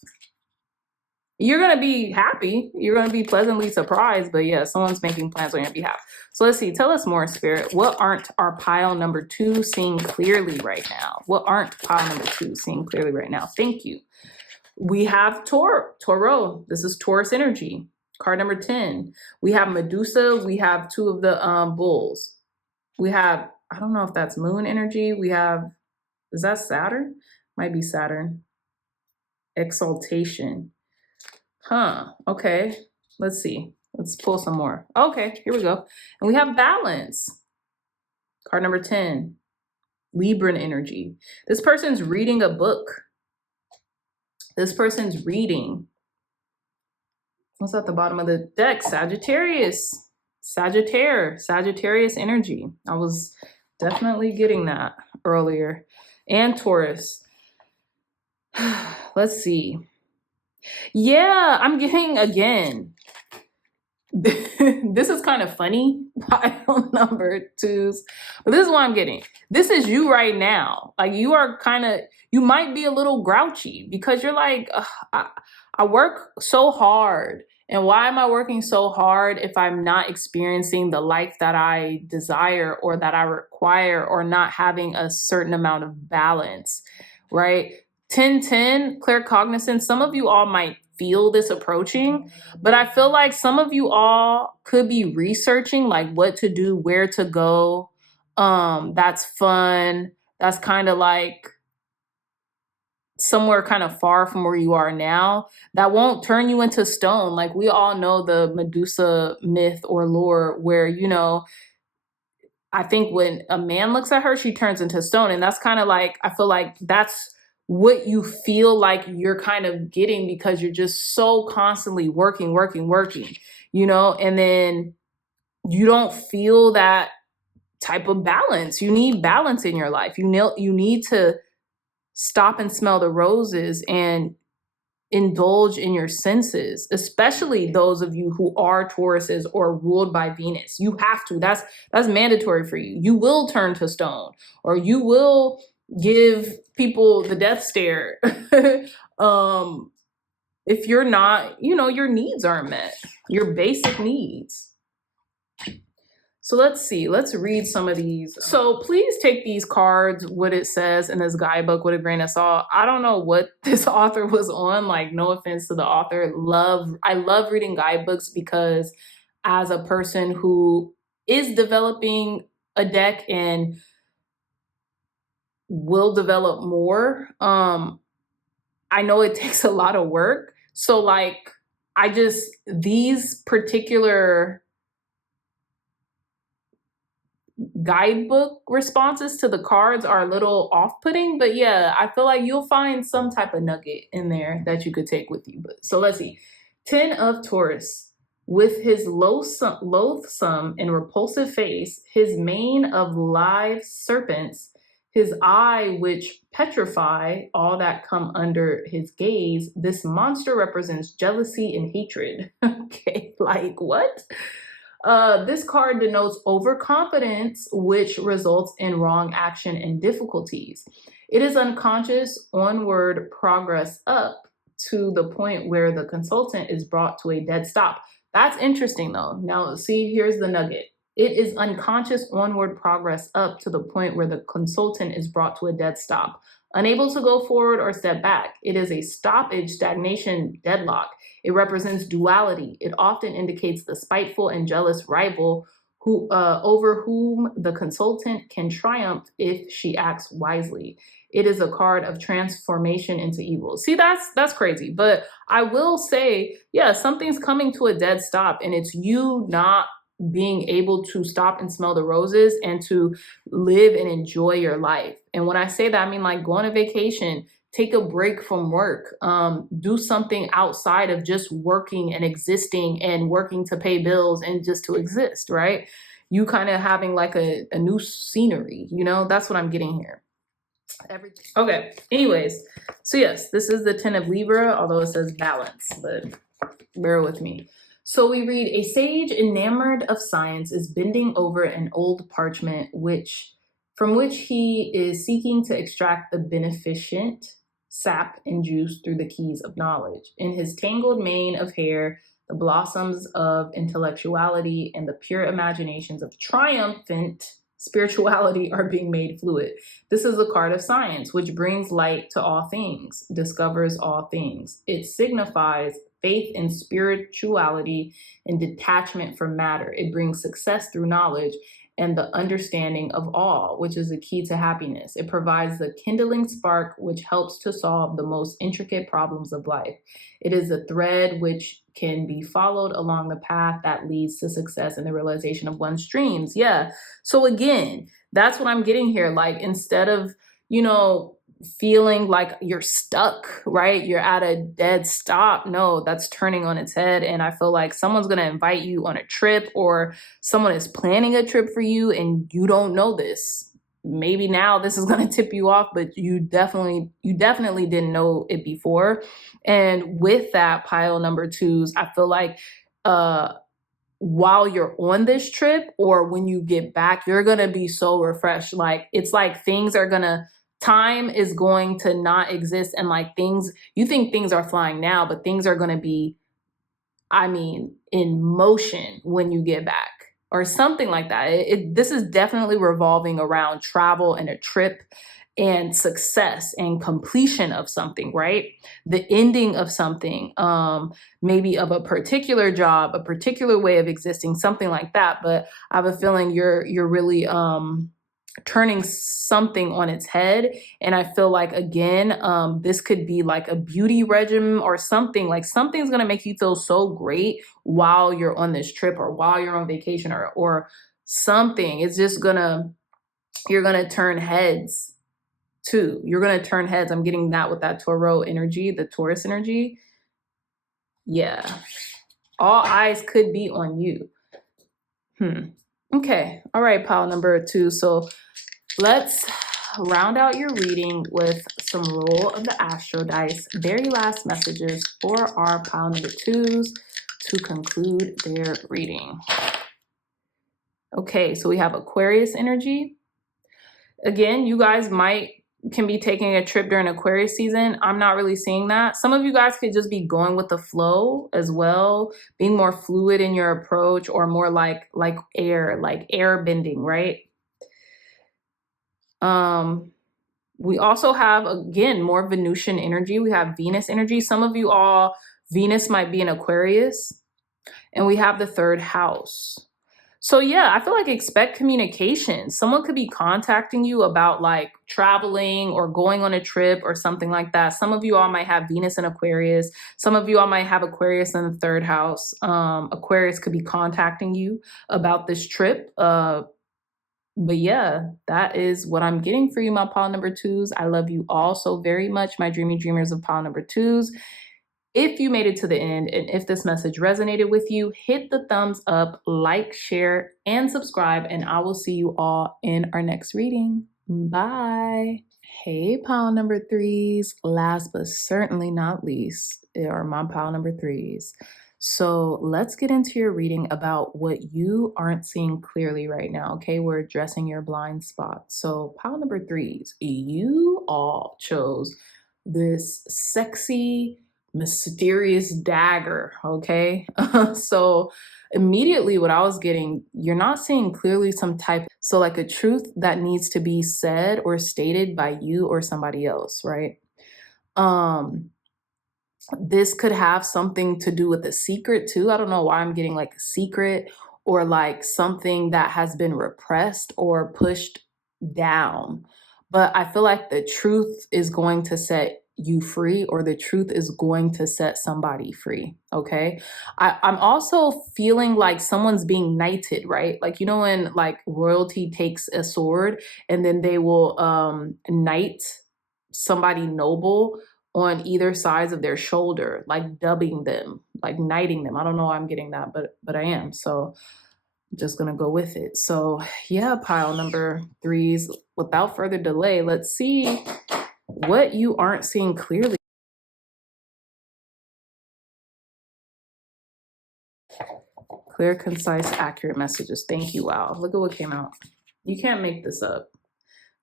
You're going to be happy. You're going to be pleasantly surprised. But yeah, someone's making plans on your behalf. So let's see. Tell us more, Spirit. What aren't our pile number 2 seeing clearly right now? What aren't pile number 2 seeing clearly right now? Thank you. We have Taureau. This is Taurus energy. Card number 10. We have Medusa. We have 2 of the bulls. We have, I don't know if that's moon energy. We have, is that Saturn? Might be Saturn. Exaltation. Huh. Okay. Let's see. Let's pull some more. Okay, here we go. And we have balance. Card number 10. Libran energy. This person's reading a book. This person's reading. What's at the bottom of the deck? Sagittarius. Sagittarius energy. I was definitely getting that earlier. And Taurus. Let's see. Yeah, I'm getting, again, this is kind of funny, pile number twos, but this is what I'm getting. This is you right now. Like you are you might be a little grouchy because you're like, I work so hard. And why am I working so hard if I'm not experiencing the life that I desire or that I require, or not having a certain amount of balance, right? 1010, clear cognizance. Some of you all might feel this approaching, but I feel like some of you all could be researching like what to do, where to go. That's fun. That's kind of like somewhere kind of far from where you are now. That won't turn you into stone. Like we all know the Medusa myth or lore where, I think when a man looks at her, she turns into stone. And that's kind of like, I feel like that's what you feel like you're kind of getting because you're just so constantly working, and then you don't feel that type of balance. You need balance in your life. You need to stop and smell the roses and indulge in your senses, especially those of you who are Tauruses or ruled by Venus. You have to. That's mandatory for you. You will turn to stone, or you will give people the death stare if you're not, your needs aren't met, your basic needs. So let's see, let's read some of these. So please take these cards, what it says in this guidebook, with a grain of salt. I don't know what this author was on, like no offense to the author. I love reading guidebooks because as a person who is developing a deck and will develop more, I know it takes a lot of work. So like, these particular guidebook responses to the cards are a little off-putting, but yeah, I feel like you'll find some type of nugget in there that you could take with you. But so let's see. 10 of Taurus, with his loathsome and repulsive face, his mane of live serpents, his eye which petrify all that come under his gaze, this monster represents jealousy and hatred. Okay, like what? This card denotes overconfidence, which results in wrong action and difficulties. It is unconscious onward progress up to the point where the consultant is brought to a dead stop. That's interesting though. Now, see, here's the nugget. It is unconscious onward progress up to the point where the consultant is brought to a dead stop. Unable to go forward or step back. It is a stoppage, stagnation, deadlock. It represents duality. It often indicates the spiteful and jealous rival who over whom the consultant can triumph if she acts wisely. It is a card of transformation into evil. See, that's crazy. But I will say, yeah, something's coming to a dead stop, and it's you not being able to stop and smell the roses and to live and enjoy your life. And when I say that, I mean like go on a vacation, take a break from work, do something outside of just working and existing and working to pay bills and just to exist, right? You kind of having like a new scenery, that's what I'm getting here. Okay, anyways, so yes, this is the 10 of Libra, although it says balance, but bear with me. So we read, a sage enamored of science is bending over an old parchment from which he is seeking to extract the beneficent sap and juice through the keys of knowledge. In his tangled mane of hair, the blossoms of intellectuality and the pure imaginations of triumphant spirituality are being made fluid. This is the card of science, which brings light to all things, discovers all things. It signifies faith in spirituality and detachment from matter. It brings success through knowledge and the understanding of all, which is the key to happiness. It provides the kindling spark, which helps to solve the most intricate problems of life. It is a thread which can be followed along the path that leads to success and the realization of one's dreams. Yeah. So again, that's what I'm getting here. Like, instead of, feeling like you're stuck, right? You're at a dead stop. No, that's turning on its head. And I feel like someone's going to invite you on a trip, or someone is planning a trip for you and you don't know this. Maybe now this is going to tip you off, but you definitely didn't know it before. And with that, pile number twos, I feel like while you're on this trip or when you get back, you're going to be so refreshed. Like, it's like time is going to not exist. And like you think things are flying now, but things are going to be, in motion when you get back or something like that. This is definitely revolving around travel and a trip and success and completion of something, right? The ending of something, maybe of a particular job, a particular way of existing, something like that. But I have a feeling you're really turning something on its head. And I feel like, again, this could be like a beauty regimen or something. Like, something's going to make you feel so great while you're on this trip or while you're on vacation or something. It's just you're going to turn heads too. You're going to turn heads. I'm getting that with that Toro energy, the Taurus energy. Yeah. All eyes could be on you. Okay. All right, pile number 2. So let's round out your reading with some roll of the Astro Dice. Very last messages for our pile number 2s to conclude their reading. Okay, so we have Aquarius energy. Again, you guys can be taking a trip during Aquarius season. I'm not really seeing that. Some of you guys could just be going with the flow as well, being more fluid in your approach, or more like air bending, right? We also have, again, more Venusian energy. We have Venus energy. Some of you Venus might be in Aquarius, and we have the 3rd house. So yeah, I feel like expect communication. Someone could be contacting you about like traveling or going on a trip or something like that. Some of you all might have Venus in Aquarius. Some of you all might have Aquarius in the 3rd house. Aquarius could be contacting you about this trip. But yeah, that is what I'm getting for you, my pile number 2s. I love you all so very much, my dreamy dreamers of pile number 2s. If you made it to the end and if this message resonated with you, hit the thumbs up, like, share, and subscribe, and I will see you all in our next reading. Bye. Hey, pile number 3s. Last but certainly not least are my pile number 3s. So let's get into your reading about what you aren't seeing clearly right now, okay? We're addressing your blind spot. So pile number 3s, you all chose this sexy, mysterious dagger, okay? So immediately what I was getting, you're not seeing clearly so like a truth that needs to be said or stated by you or somebody else, right? This could have something to do with a secret too. I don't know why I'm getting like a secret or like something that has been repressed or pushed down. But I feel like the truth is going to set you free, or the truth is going to set somebody free, okay? I'm also feeling like someone's being knighted, right? Like, you know, when like royalty takes a sword and then they will knight somebody noble on either sides of their shoulder, like dubbing them, like knighting them. I don't know why I'm getting that, but I am. So I'm just gonna go with it. So yeah, pile number 3s, without further delay, let's see what you aren't seeing clearly. Clear, concise, accurate messages. Thank you. Wow, look at what came out. You can't make this up.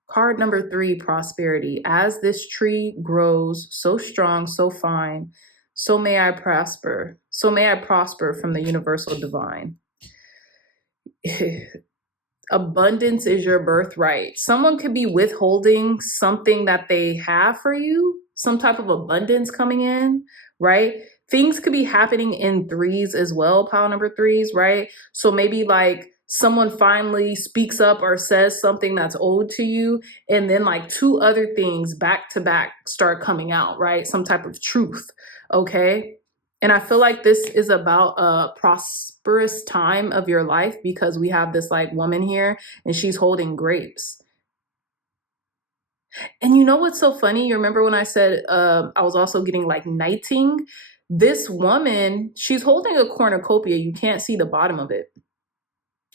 Card number 3, prosperity. As this tree grows so strong, so fine, so may I prosper. So may I prosper from the universal divine. Abundance is your birthright. Someone could be withholding something that they have for you, some type of abundance coming in, right? Things could be happening in 3s as well, pile number 3s, right? So maybe like someone finally speaks up or says something that's owed to you, and then like 2 other things back to back start coming out, right? Some type of truth, okay? And I feel like this is about a prosperous time of your life, because we have this like woman here and she's holding grapes. And you know what's so funny? You remember when I said I was also getting like knighting? This woman, she's holding a cornucopia. You can't see the bottom of it.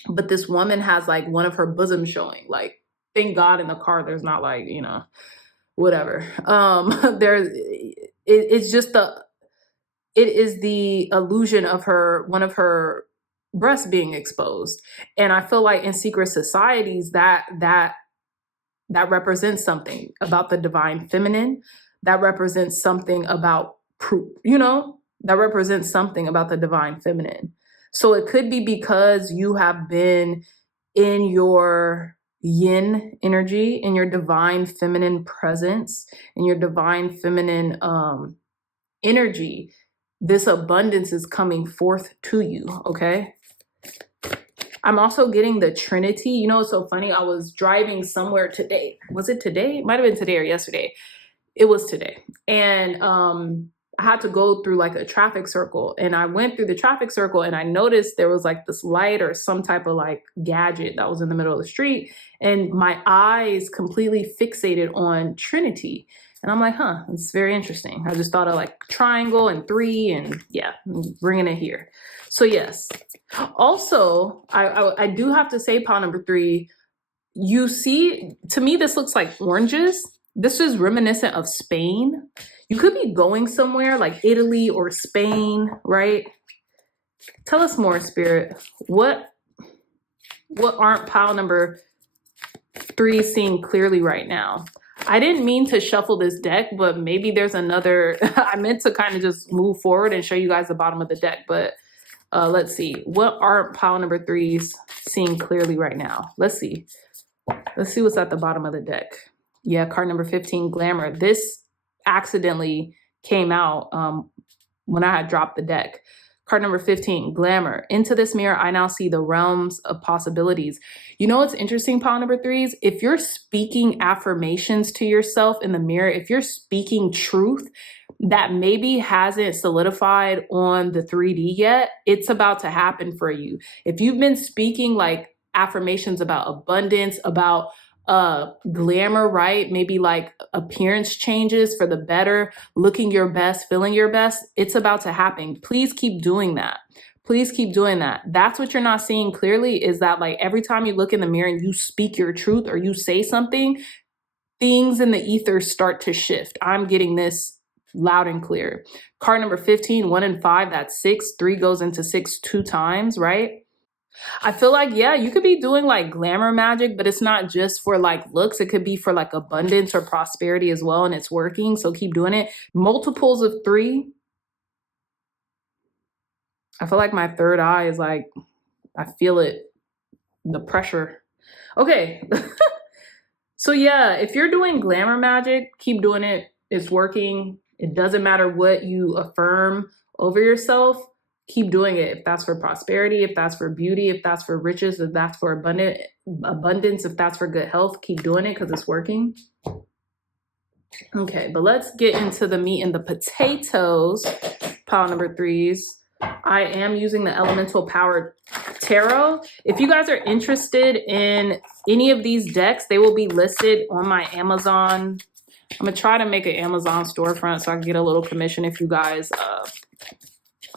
But this woman has like one of her bosoms showing. Like, thank God in the card there's not like, you know, whatever. It's just it is the illusion of one of her breast being exposed. And I feel like in secret societies that represents something about the divine feminine, that represents something about that represents something about the divine feminine. So it could be because you have been in your yin energy, in your divine feminine presence, in your divine feminine energy. This abundance is coming forth to you, okay? I'm also getting the Trinity. You know, it's so funny. I was driving somewhere today. Was it today? It might have been today or yesterday. It was today. And I had to go through like a traffic circle. And I went through the traffic circle and I noticed there was like this light or some type of like gadget that was in the middle of the street. And my eyes completely fixated on Trinity. And I'm like, huh, it's very interesting. I just thought of like triangle and 3 and yeah, I'm bringing it here. So yes. Also, I do have to say, pile number 3, you see, to me, this looks like oranges. This is reminiscent of Spain. You could be going somewhere like Italy or Spain, right? Tell us more, Spirit. What aren't pile number 3 seeing clearly right now? I didn't mean to shuffle this deck, but maybe there's another. I meant to kind of just move forward and show you guys the bottom of the deck, but let's see. What aren't pile number 3s seeing clearly right now? Let's see. Let's see what's at the bottom of the deck. Yeah, card number 15, Glamour. This accidentally came out when I had dropped the deck. Card number 15, Glamour. Into this mirror, I now see the realms of possibilities. You know what's interesting, pile number 3s? If you're speaking affirmations to yourself in the mirror, if you're speaking truth that maybe hasn't solidified on the 3D yet, it's about to happen for you. If you've been speaking like affirmations about abundance, about glamour, right? Maybe like appearance changes for the better, looking your best, feeling your best. It's about to happen. Please keep doing that. Please keep doing that. That's what you're not seeing clearly, is that like every time you look in the mirror and you speak your truth or you say something, things in the ether start to shift. I'm getting this loud and clear. Card number 15, 1 and 5, that's 6. 3 goes into 6 2 times, right? I feel like, yeah, you could be doing like glamour magic, but it's not just for like looks. It could be for like abundance or prosperity as well. And it's working. So keep doing it. Multiples of 3. I feel like my third eye is like, I feel it, the pressure. Okay. So yeah, if you're doing glamour magic, keep doing it. It's working. It doesn't matter what you affirm over yourself. Keep doing it. If that's for prosperity, if that's for beauty, if that's for riches, if that's for abundance, if that's for good health, keep doing it because it's working. Okay, but let's get into the meat and the potatoes, pile number 3s. I am using the Elemental Power Tarot. If you guys are interested in any of these decks, they will be listed on my Amazon. I'm going to try to make an Amazon storefront so I can get a little commission if you guys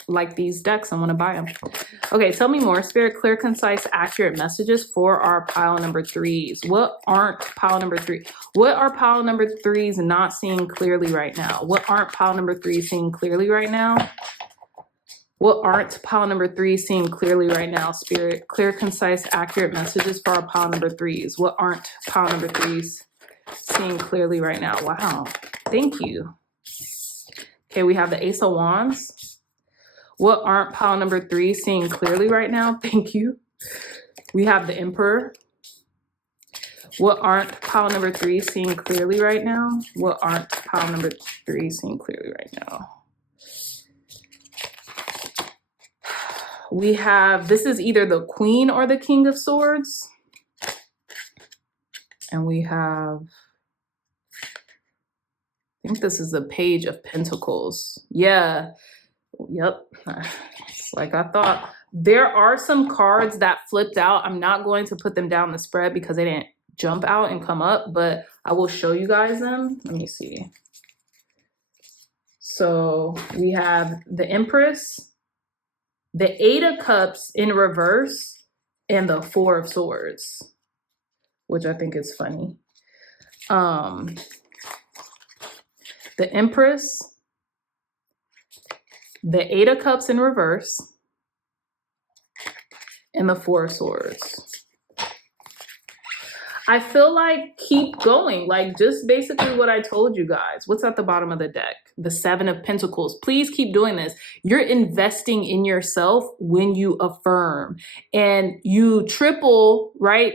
like these decks and want to buy them. Okay, tell me more. Spirit, clear, concise, accurate messages for our pile number 3s. What aren't pile number 3? What are pile number 3s not seeing clearly right now? What aren't pile number 3 seeing clearly right now? What aren't pile number 3 seeing clearly right now, Spirit? Clear, concise, accurate messages for our pile number 3s. What aren't pile number 3s seeing clearly right now? Wow, thank you. Okay, we have the Ace of Wands. What aren't pile number 3 seeing clearly right now? Thank you. We have the Emperor. What aren't pile number 3 seeing clearly right now? What aren't pile number 3 seeing clearly right now? We have, this is either the Queen or the King of Swords. And we have, I think this is the Page of Pentacles. Yeah. Yep. It's like I thought. There are some cards that flipped out. I'm not going to put them down the spread because they didn't jump out and come up, but I will show you guys them. Let me see. So we have the Empress, the 8 of Cups in reverse, and the 4 of Swords, which I think is funny. The Empress, the 8 of Cups in reverse, and the Four of Swords. I feel like keep going, like just basically what I told you guys. What's at the bottom of the deck? The Seven of Pentacles. Please keep doing this. You're investing in yourself when you affirm, and you triple, right?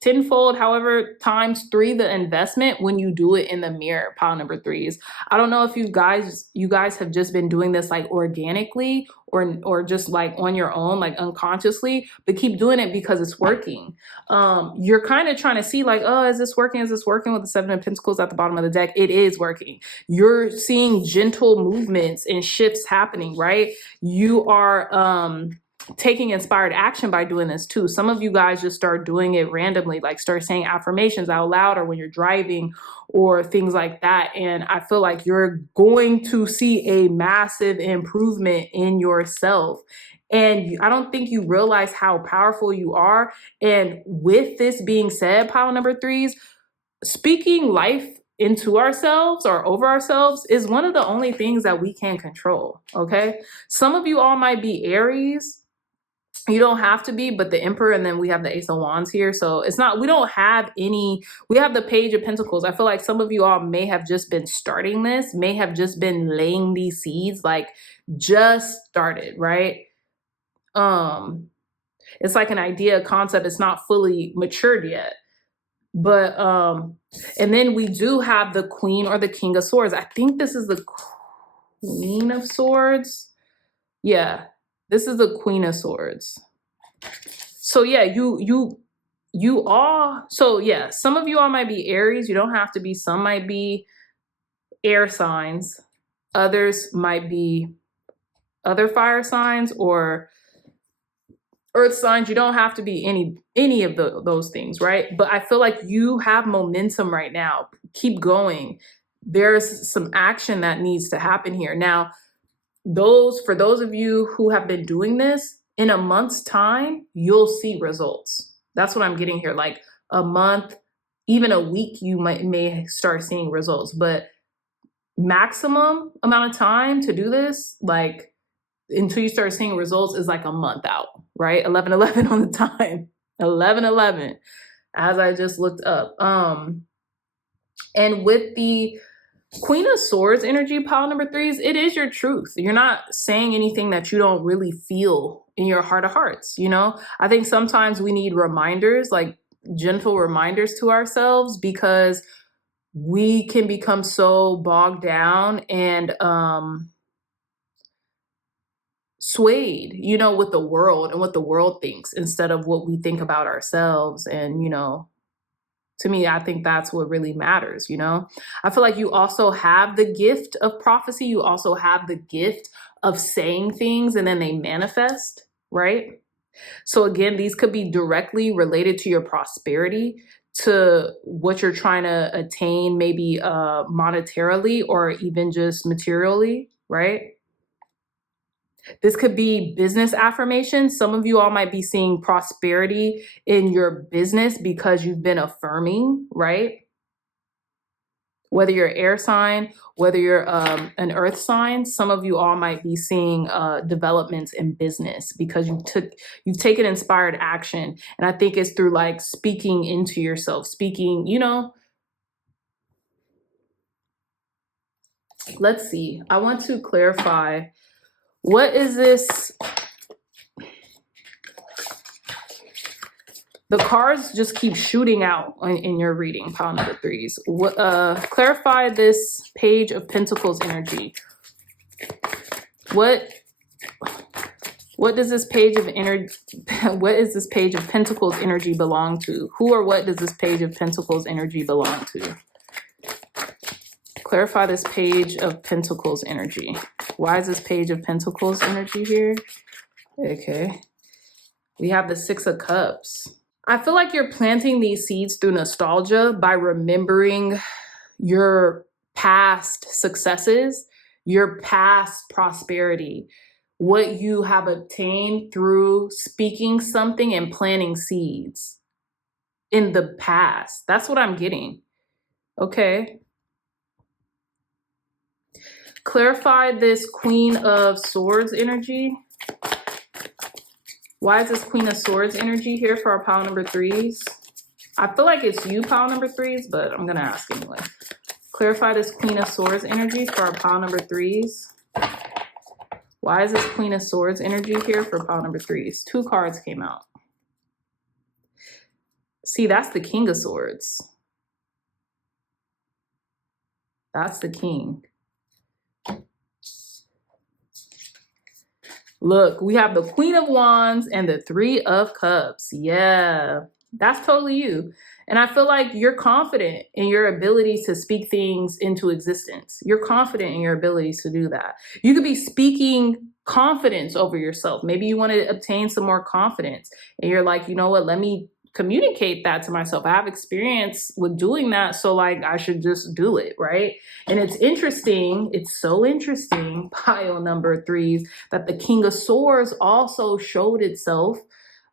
Tenfold, however, times 3 the investment when you do it in the mirror, pile number 3s. I don't know if you guys have just been doing this like organically or just like on your own, like unconsciously, but keep doing it because it's working. You're kind of trying to see like, oh, is this working? Is this working with the Seven of Pentacles at the bottom of the deck? It is working. You're seeing gentle movements and shifts happening, right? You are, taking inspired action by doing this too. Some of you guys just start doing it randomly, like start saying affirmations out loud or when you're driving or things like that. And I feel like you're going to see a massive improvement in yourself. And I don't think you realize how powerful you are. And with this being said, pile number 3s, speaking life into ourselves or over ourselves is one of the only things that we can control. Okay. Some of you all might be Aries. You don't have to be, but the Emperor, and then we have the Ace of Wands here. So it's not, we don't have any, we have the Page of Pentacles. I feel like some of you all may have just been starting this, may have just been laying these seeds, like just started, right? It's like an idea, a concept. It's not fully matured yet. But, and then we do have the Queen or the King of Swords. I think this is the Queen of Swords. Yeah. This is the Queen of Swords. So yeah, you all, so yeah, some of you all might be Aries. You don't have to be. Some might be air signs. Others might be other fire signs or earth signs. You don't have to be any of those things, right? But I feel like you have momentum right now. Keep going. There's some action that needs to happen here. Now, for those of you who have been doing this, in a month's time, you'll see results. That's what I'm getting here. Like a month, even a week, you may start seeing results. But maximum amount of time to do this, like until you start seeing results, is like a month out, right? 11/11 on the time. 11/11, as I just looked up. And with the Queen of Swords energy, pile number 3s, it is your truth. You're not saying anything that you don't really feel in your heart of hearts, you know? I think sometimes we need reminders, like gentle reminders to ourselves, because we can become so bogged down and swayed, you know, with the world and what the world thinks instead of what we think about ourselves. And, you know, to me, I think that's what really matters, you know? I feel like you also have the gift of prophecy. You also have the gift of saying things and then they manifest, right? So again, these could be directly related to your prosperity, to what you're trying to attain, maybe monetarily or even just materially, right? This could be business affirmation. Some of you all might be seeing prosperity in your business because you've been affirming, right? Whether you're air sign, whether you're an earth sign, some of you all might be seeing developments in business because you've taken inspired action. And I think it's through like speaking into yourself, speaking, you know. Let's see. I want to clarify. What is this? The cards just keep shooting out in your reading, pile number 3s. Clarify this Page of Pentacles energy. What does this Page of what is this Page of Pentacles energy belong to? Who or what does this Page of Pentacles energy belong to? Clarify this Page of Pentacles energy. Why is this Page of Pentacles energy here? Okay. We have the Six of Cups. I feel like you're planting these seeds through nostalgia by remembering your past successes, your past prosperity, what you have obtained through speaking something and planting seeds in the past. That's what I'm getting. Okay. Clarify this Queen of Swords energy. Why is this Queen of Swords energy here for our pile number 3s? I feel like it's you, pile number 3s, but I'm going to ask anyway. Clarify this Queen of Swords energy for our pile number 3s. Why is this Queen of Swords energy here for pile number 3s? 2 cards came out. See, that's the King of Swords. That's the King. Look, we have the Queen of Wands and the 3 of Cups. Yeah, that's totally you. And I feel like you're confident in your ability to speak things into existence. You're confident in your abilities to do that. You could be speaking confidence over yourself. Maybe you want to obtain some more confidence and you're like, you know what, let me communicate that to myself. I have experience with doing that, so like I should just do it, right? And it's interesting, it's so interesting, pile number 3s, that the King of Swords also showed itself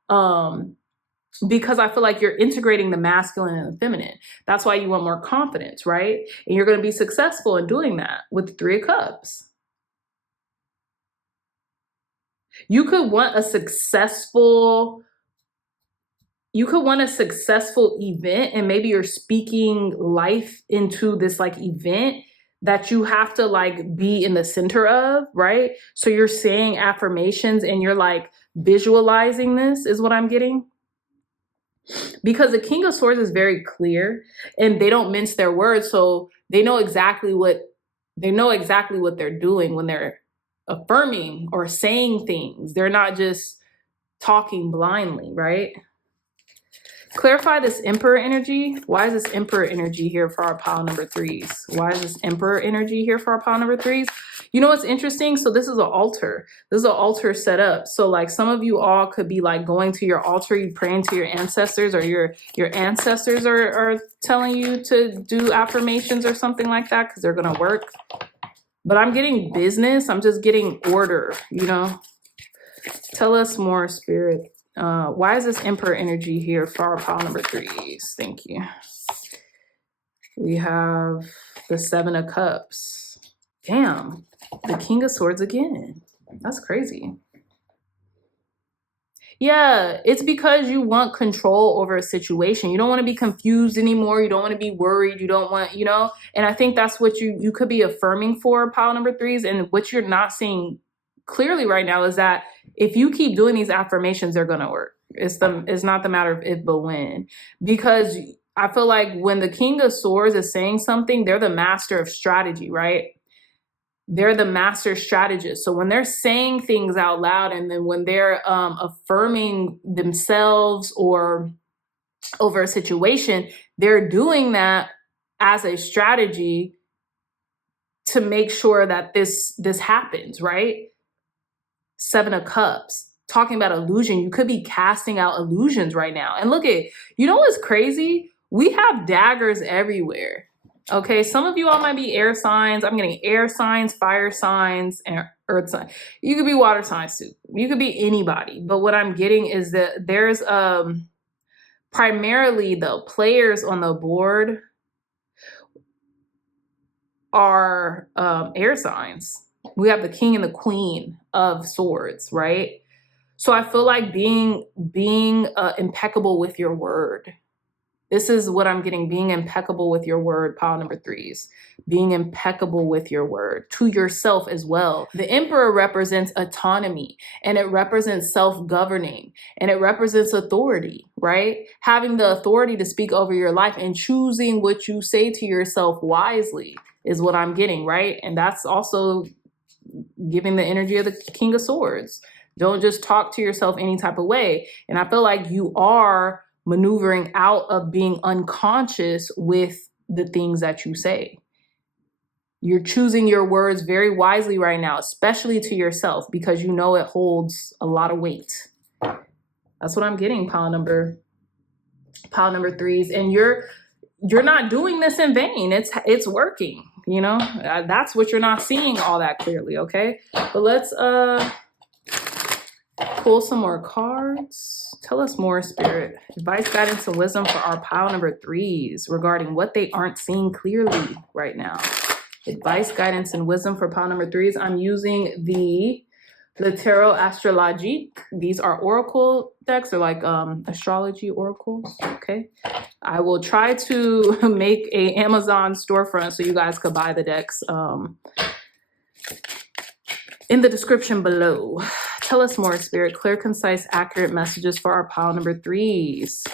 because I feel like you're integrating the masculine and the feminine. That's why you want more confidence, right? And you're going to be successful in doing that with the 3 of Cups. You could want a successful event, and maybe you're speaking life into this like event that you have to like be in the center of, right? So you're saying affirmations and you're like visualizing this is what I'm getting. Because the King of Swords is very clear and they don't mince their words. So they know exactly what they're doing when they're affirming or saying things. They're not just talking blindly, right? Clarify this Emperor energy. Why is this Emperor energy here for our pile number 3s? Why is this Emperor energy here for our pile number 3s? You know what's interesting? So this is an altar. This is an altar set up. So like some of you all could be like going to your altar, you praying to your ancestors, or your ancestors are telling you to do affirmations or something like that because they're going to work. But I'm getting business. I'm just getting order, you know? Tell us more, Spirit. Why is this Emperor energy here for our pile number 3s? Thank you. We have the 7 of Cups. Damn, the King of Swords again. That's crazy. Yeah, it's because you want control over a situation. You don't want to be confused anymore. You don't want to be worried. You don't want, you know, and I think that's what you could be affirming for pile number 3s. And what you're not seeing clearly right now is that if you keep doing these affirmations, they're going to work. It's not the matter of if, but when. Because I feel like when the King of Swords is saying something, they're the master of strategy, right? They're the master strategist. So when they're saying things out loud, and then when they're affirming themselves or over a situation, they're doing that as a strategy to make sure that this happens, right? 7 of Cups, talking about illusion. You could be casting out illusions right now. And look at, you know what's crazy? We have daggers everywhere. Okay, some of you all might be air signs. I'm getting air signs, fire signs, and earth signs. You could be water signs too. You could be anybody. But what I'm getting is that there's primarily the players on the board are air signs. We have the King and the Queen of Swords, right? So I feel like being impeccable with your word. This is what I'm getting, being impeccable with your word, pile number 3s. Being impeccable with your word to yourself as well. The Emperor represents autonomy, and it represents self-governing, and it represents authority, right? Having the authority to speak over your life and choosing what you say to yourself wisely is what I'm getting, right? And that's also giving the energy of the King of Swords. Don't just talk to yourself any type of way. And I feel like you are maneuvering out of being unconscious with the things that you say. You're choosing your words very wisely right now, especially to yourself, because you know it holds a lot of weight. That's what I'm getting, pile number 3s. And you're not doing this in vain. It's working, you know? That's what you're not seeing all that clearly, okay? But let's pull some more cards. Tell us more, Spirit. Advice, guidance, and wisdom for our pile number 3s regarding what they aren't seeing clearly right now. Advice, guidance, and wisdom for pile number 3s. I'm using the the Tarot Astrologique. These are oracle decks. They're like astrology oracles. Okay. I will try to make a Amazon storefront so you guys could buy the decks in the description below. Tell us more, Spirit. Clear, concise, accurate messages for our pile number 3s.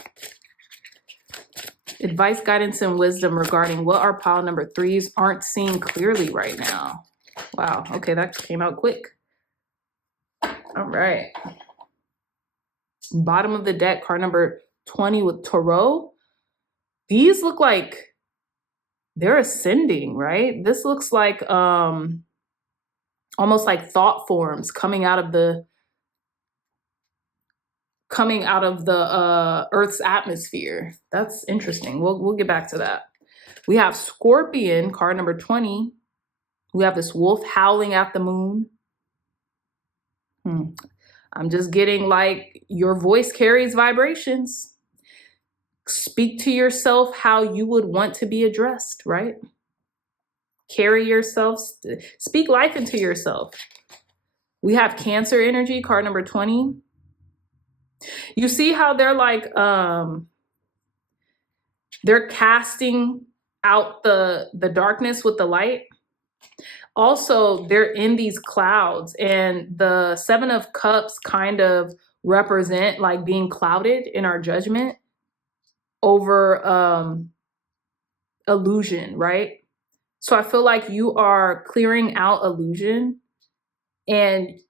Advice, guidance, and wisdom regarding what our pile number 3s aren't seeing clearly right now. Wow. Okay, that came out quick. All right. Bottom of the deck, card number 20 with Tarot. These look like they're ascending, right? This looks like almost like thought forms coming out of the Earth's atmosphere. That's interesting. We'll get back to that. We have Scorpion, card number 20. We have this wolf howling at the moon. I'm just getting like your voice carries vibrations. Speak to yourself how you would want to be addressed, right? Carry yourself, speak life into yourself. We have Cancer energy, card number 20. You see how they're like, they're casting out the darkness with the light. Also, they're in these clouds, and the 7 of Cups kind of represent like being clouded in our judgment over illusion, right? So I feel like you are clearing out illusion, and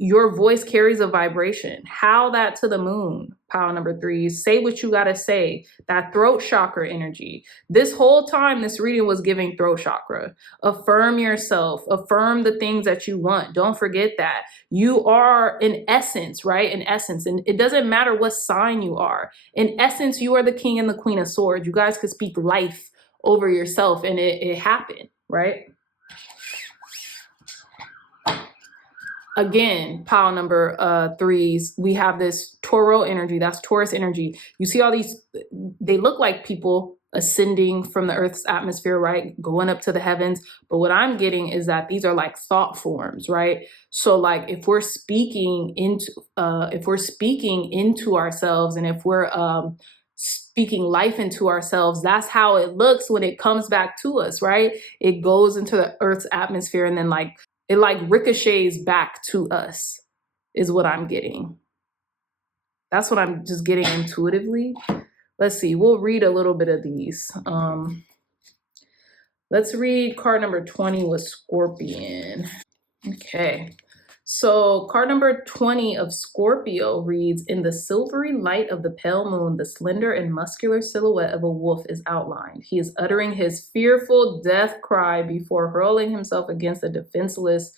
your voice carries a vibration. How that to the moon, pile number 3. Say what you got to say. That throat chakra energy. This whole time, this reading was giving throat chakra. Affirm yourself. Affirm the things that you want. Don't forget that. You are in essence, right? In essence. And it doesn't matter what sign you are. In essence, you are the king and the queen of swords. You guys could speak life over yourself, and it happened, right? Again, pile number 3s, we have this Taureau energy. That's Taurus energy. You see all these, they look like people ascending from the Earth's atmosphere, right? Going up to the heavens. But what I'm getting is that these are like thought forms, right? So like if we're speaking into ourselves, and if we're speaking life into ourselves, that's how it looks when it comes back to us, right? It goes into the Earth's atmosphere, and then like it like ricochets back to us is what I'm getting. That's what I'm just getting intuitively. Let's see. We'll read a little bit of these. Let's read card number 20 with Scorpion. Okay. So card number 20 of Scorpio reads, in the silvery light of the pale moon, the slender and muscular silhouette of a wolf is outlined. He is uttering his fearful death cry before hurling himself against the defenseless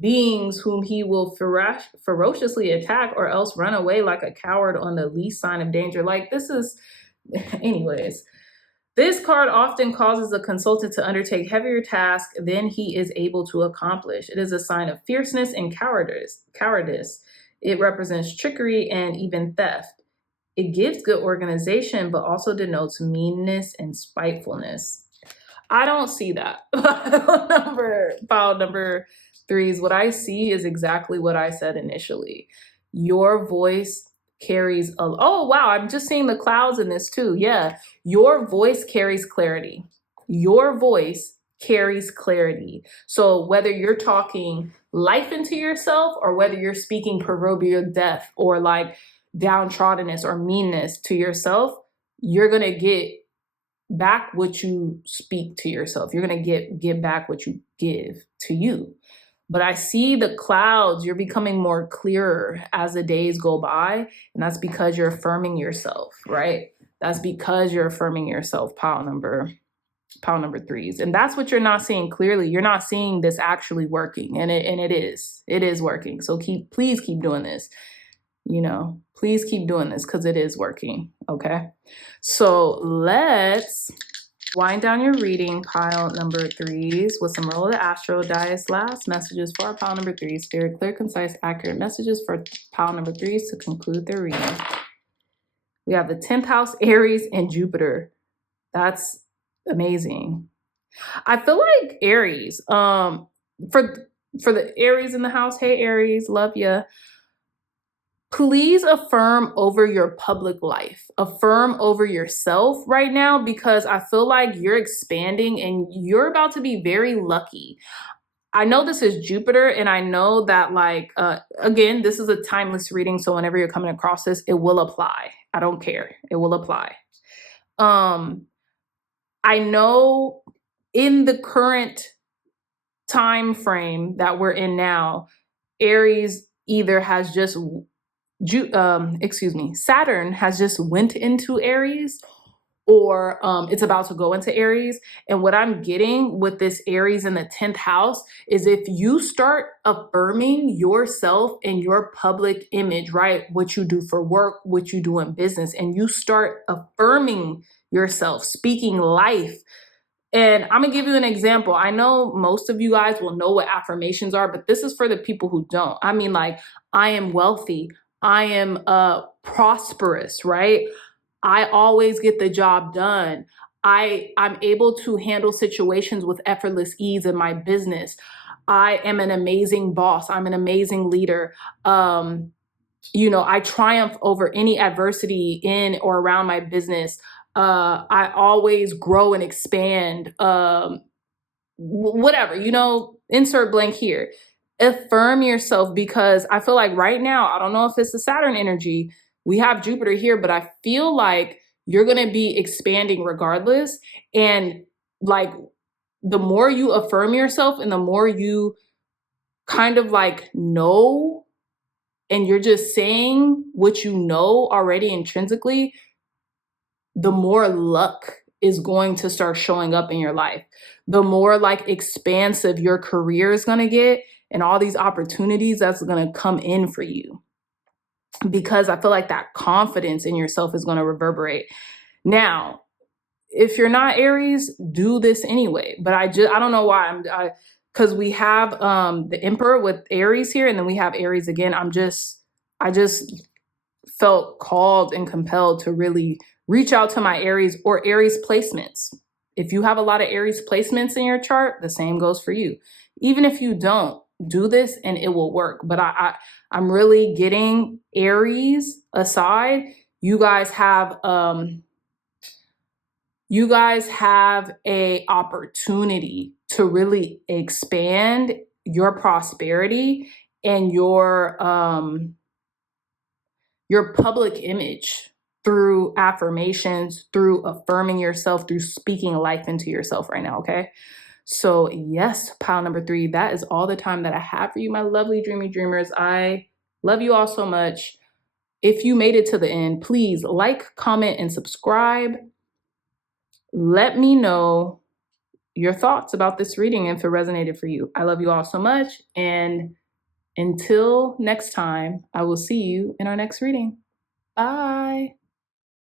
beings whom he will ferociously attack, or else run away like a coward on the least sign of danger. Like this is, anyways. This card often causes a consultant to undertake heavier tasks than he is able to accomplish. It is a sign of fierceness and cowardice. It represents trickery and even theft. It gives good organization, but also denotes meanness and spitefulness. I don't see that. Pile number 3s. What I see is exactly what I said initially. Your voice carries oh wow, I'm just seeing the clouds in this too. Yeah, your voice carries clarity. Your voice carries clarity. So whether you're talking life into yourself, or whether you're speaking proverbial death or like downtroddenness or meanness to yourself, you're gonna get back what you speak to yourself. You're gonna get back what you give to you. But I see the clouds, you're becoming more clearer as the days go by. And that's because you're affirming yourself, right? That's because you're affirming yourself, pile number 3s. And that's what you're not seeing clearly. You're not seeing this actually working. And it is working. So please keep doing this. Please keep doing this, because it is working. Okay. So let's wind down your reading, pile number 3s, with some roll of the astro dice. Last messages for our pile number 3s. Very clear, concise, accurate messages for pile number 3s to conclude their reading. We have the 10th house, Aries, and Jupiter. That's amazing. I feel like Aries, for For the Aries in the house, hey Aries, love ya. Please affirm over your public life. Affirm over yourself right now, because I feel like you're expanding and you're about to be very lucky. I know this is Jupiter, and I know that, like, again, this is a timeless reading. So whenever you're coming across this, it will apply. I don't care. It will apply. I know in the current time frame that we're in now, Aries either has just Saturn has just went into Aries, or it's about to go into Aries. And what I'm getting with this Aries in the 10th house is if you start affirming yourself and your public image, right? What you do for work, what you do in business, and you start affirming yourself, speaking life. And I'm gonna give you an example. I know most of you guys will know what affirmations are, but this is for the people who don't. I mean, like, I am wealthy. I am prosperous, right? I always get the job done. I'm able to handle situations with effortless ease in my business. I am an amazing boss. I'm an amazing leader. I triumph over any adversity in or around my business. I always grow and expand. Whatever, insert blank here. Affirm yourself, because I feel like right now, I don't know if it's the Saturn energy. We have Jupiter here, but I feel like you're going to be expanding regardless. And like, the more you affirm yourself and the more you kind of like know, and you're just saying what you know already intrinsically, the more luck is going to start showing up in your life. The more like expansive your career is going to get, and all these opportunities that's going to come in for you. Because I feel like that confidence in yourself is going to reverberate. Now, if you're not Aries, do this anyway. But I don't know why because we have the Emperor with Aries here, and then we have Aries again. I just felt called and compelled to really reach out to my Aries or Aries placements. If you have a lot of Aries placements in your chart, the same goes for you. Even if you don't, do this and it will work. But I'm really getting Aries aside. You guys have a opportunity to really expand your prosperity and your public image through affirmations, through affirming yourself, through speaking life into yourself right now, okay? So yes, pile number 3, that is all the time that I have for you, my lovely dreamy dreamers. I love you all so much. If you made it to the end, please like, comment, and subscribe. Let me know your thoughts about this reading if it resonated for you. I love you all so much. And until next time, I will see you in our next reading. Bye.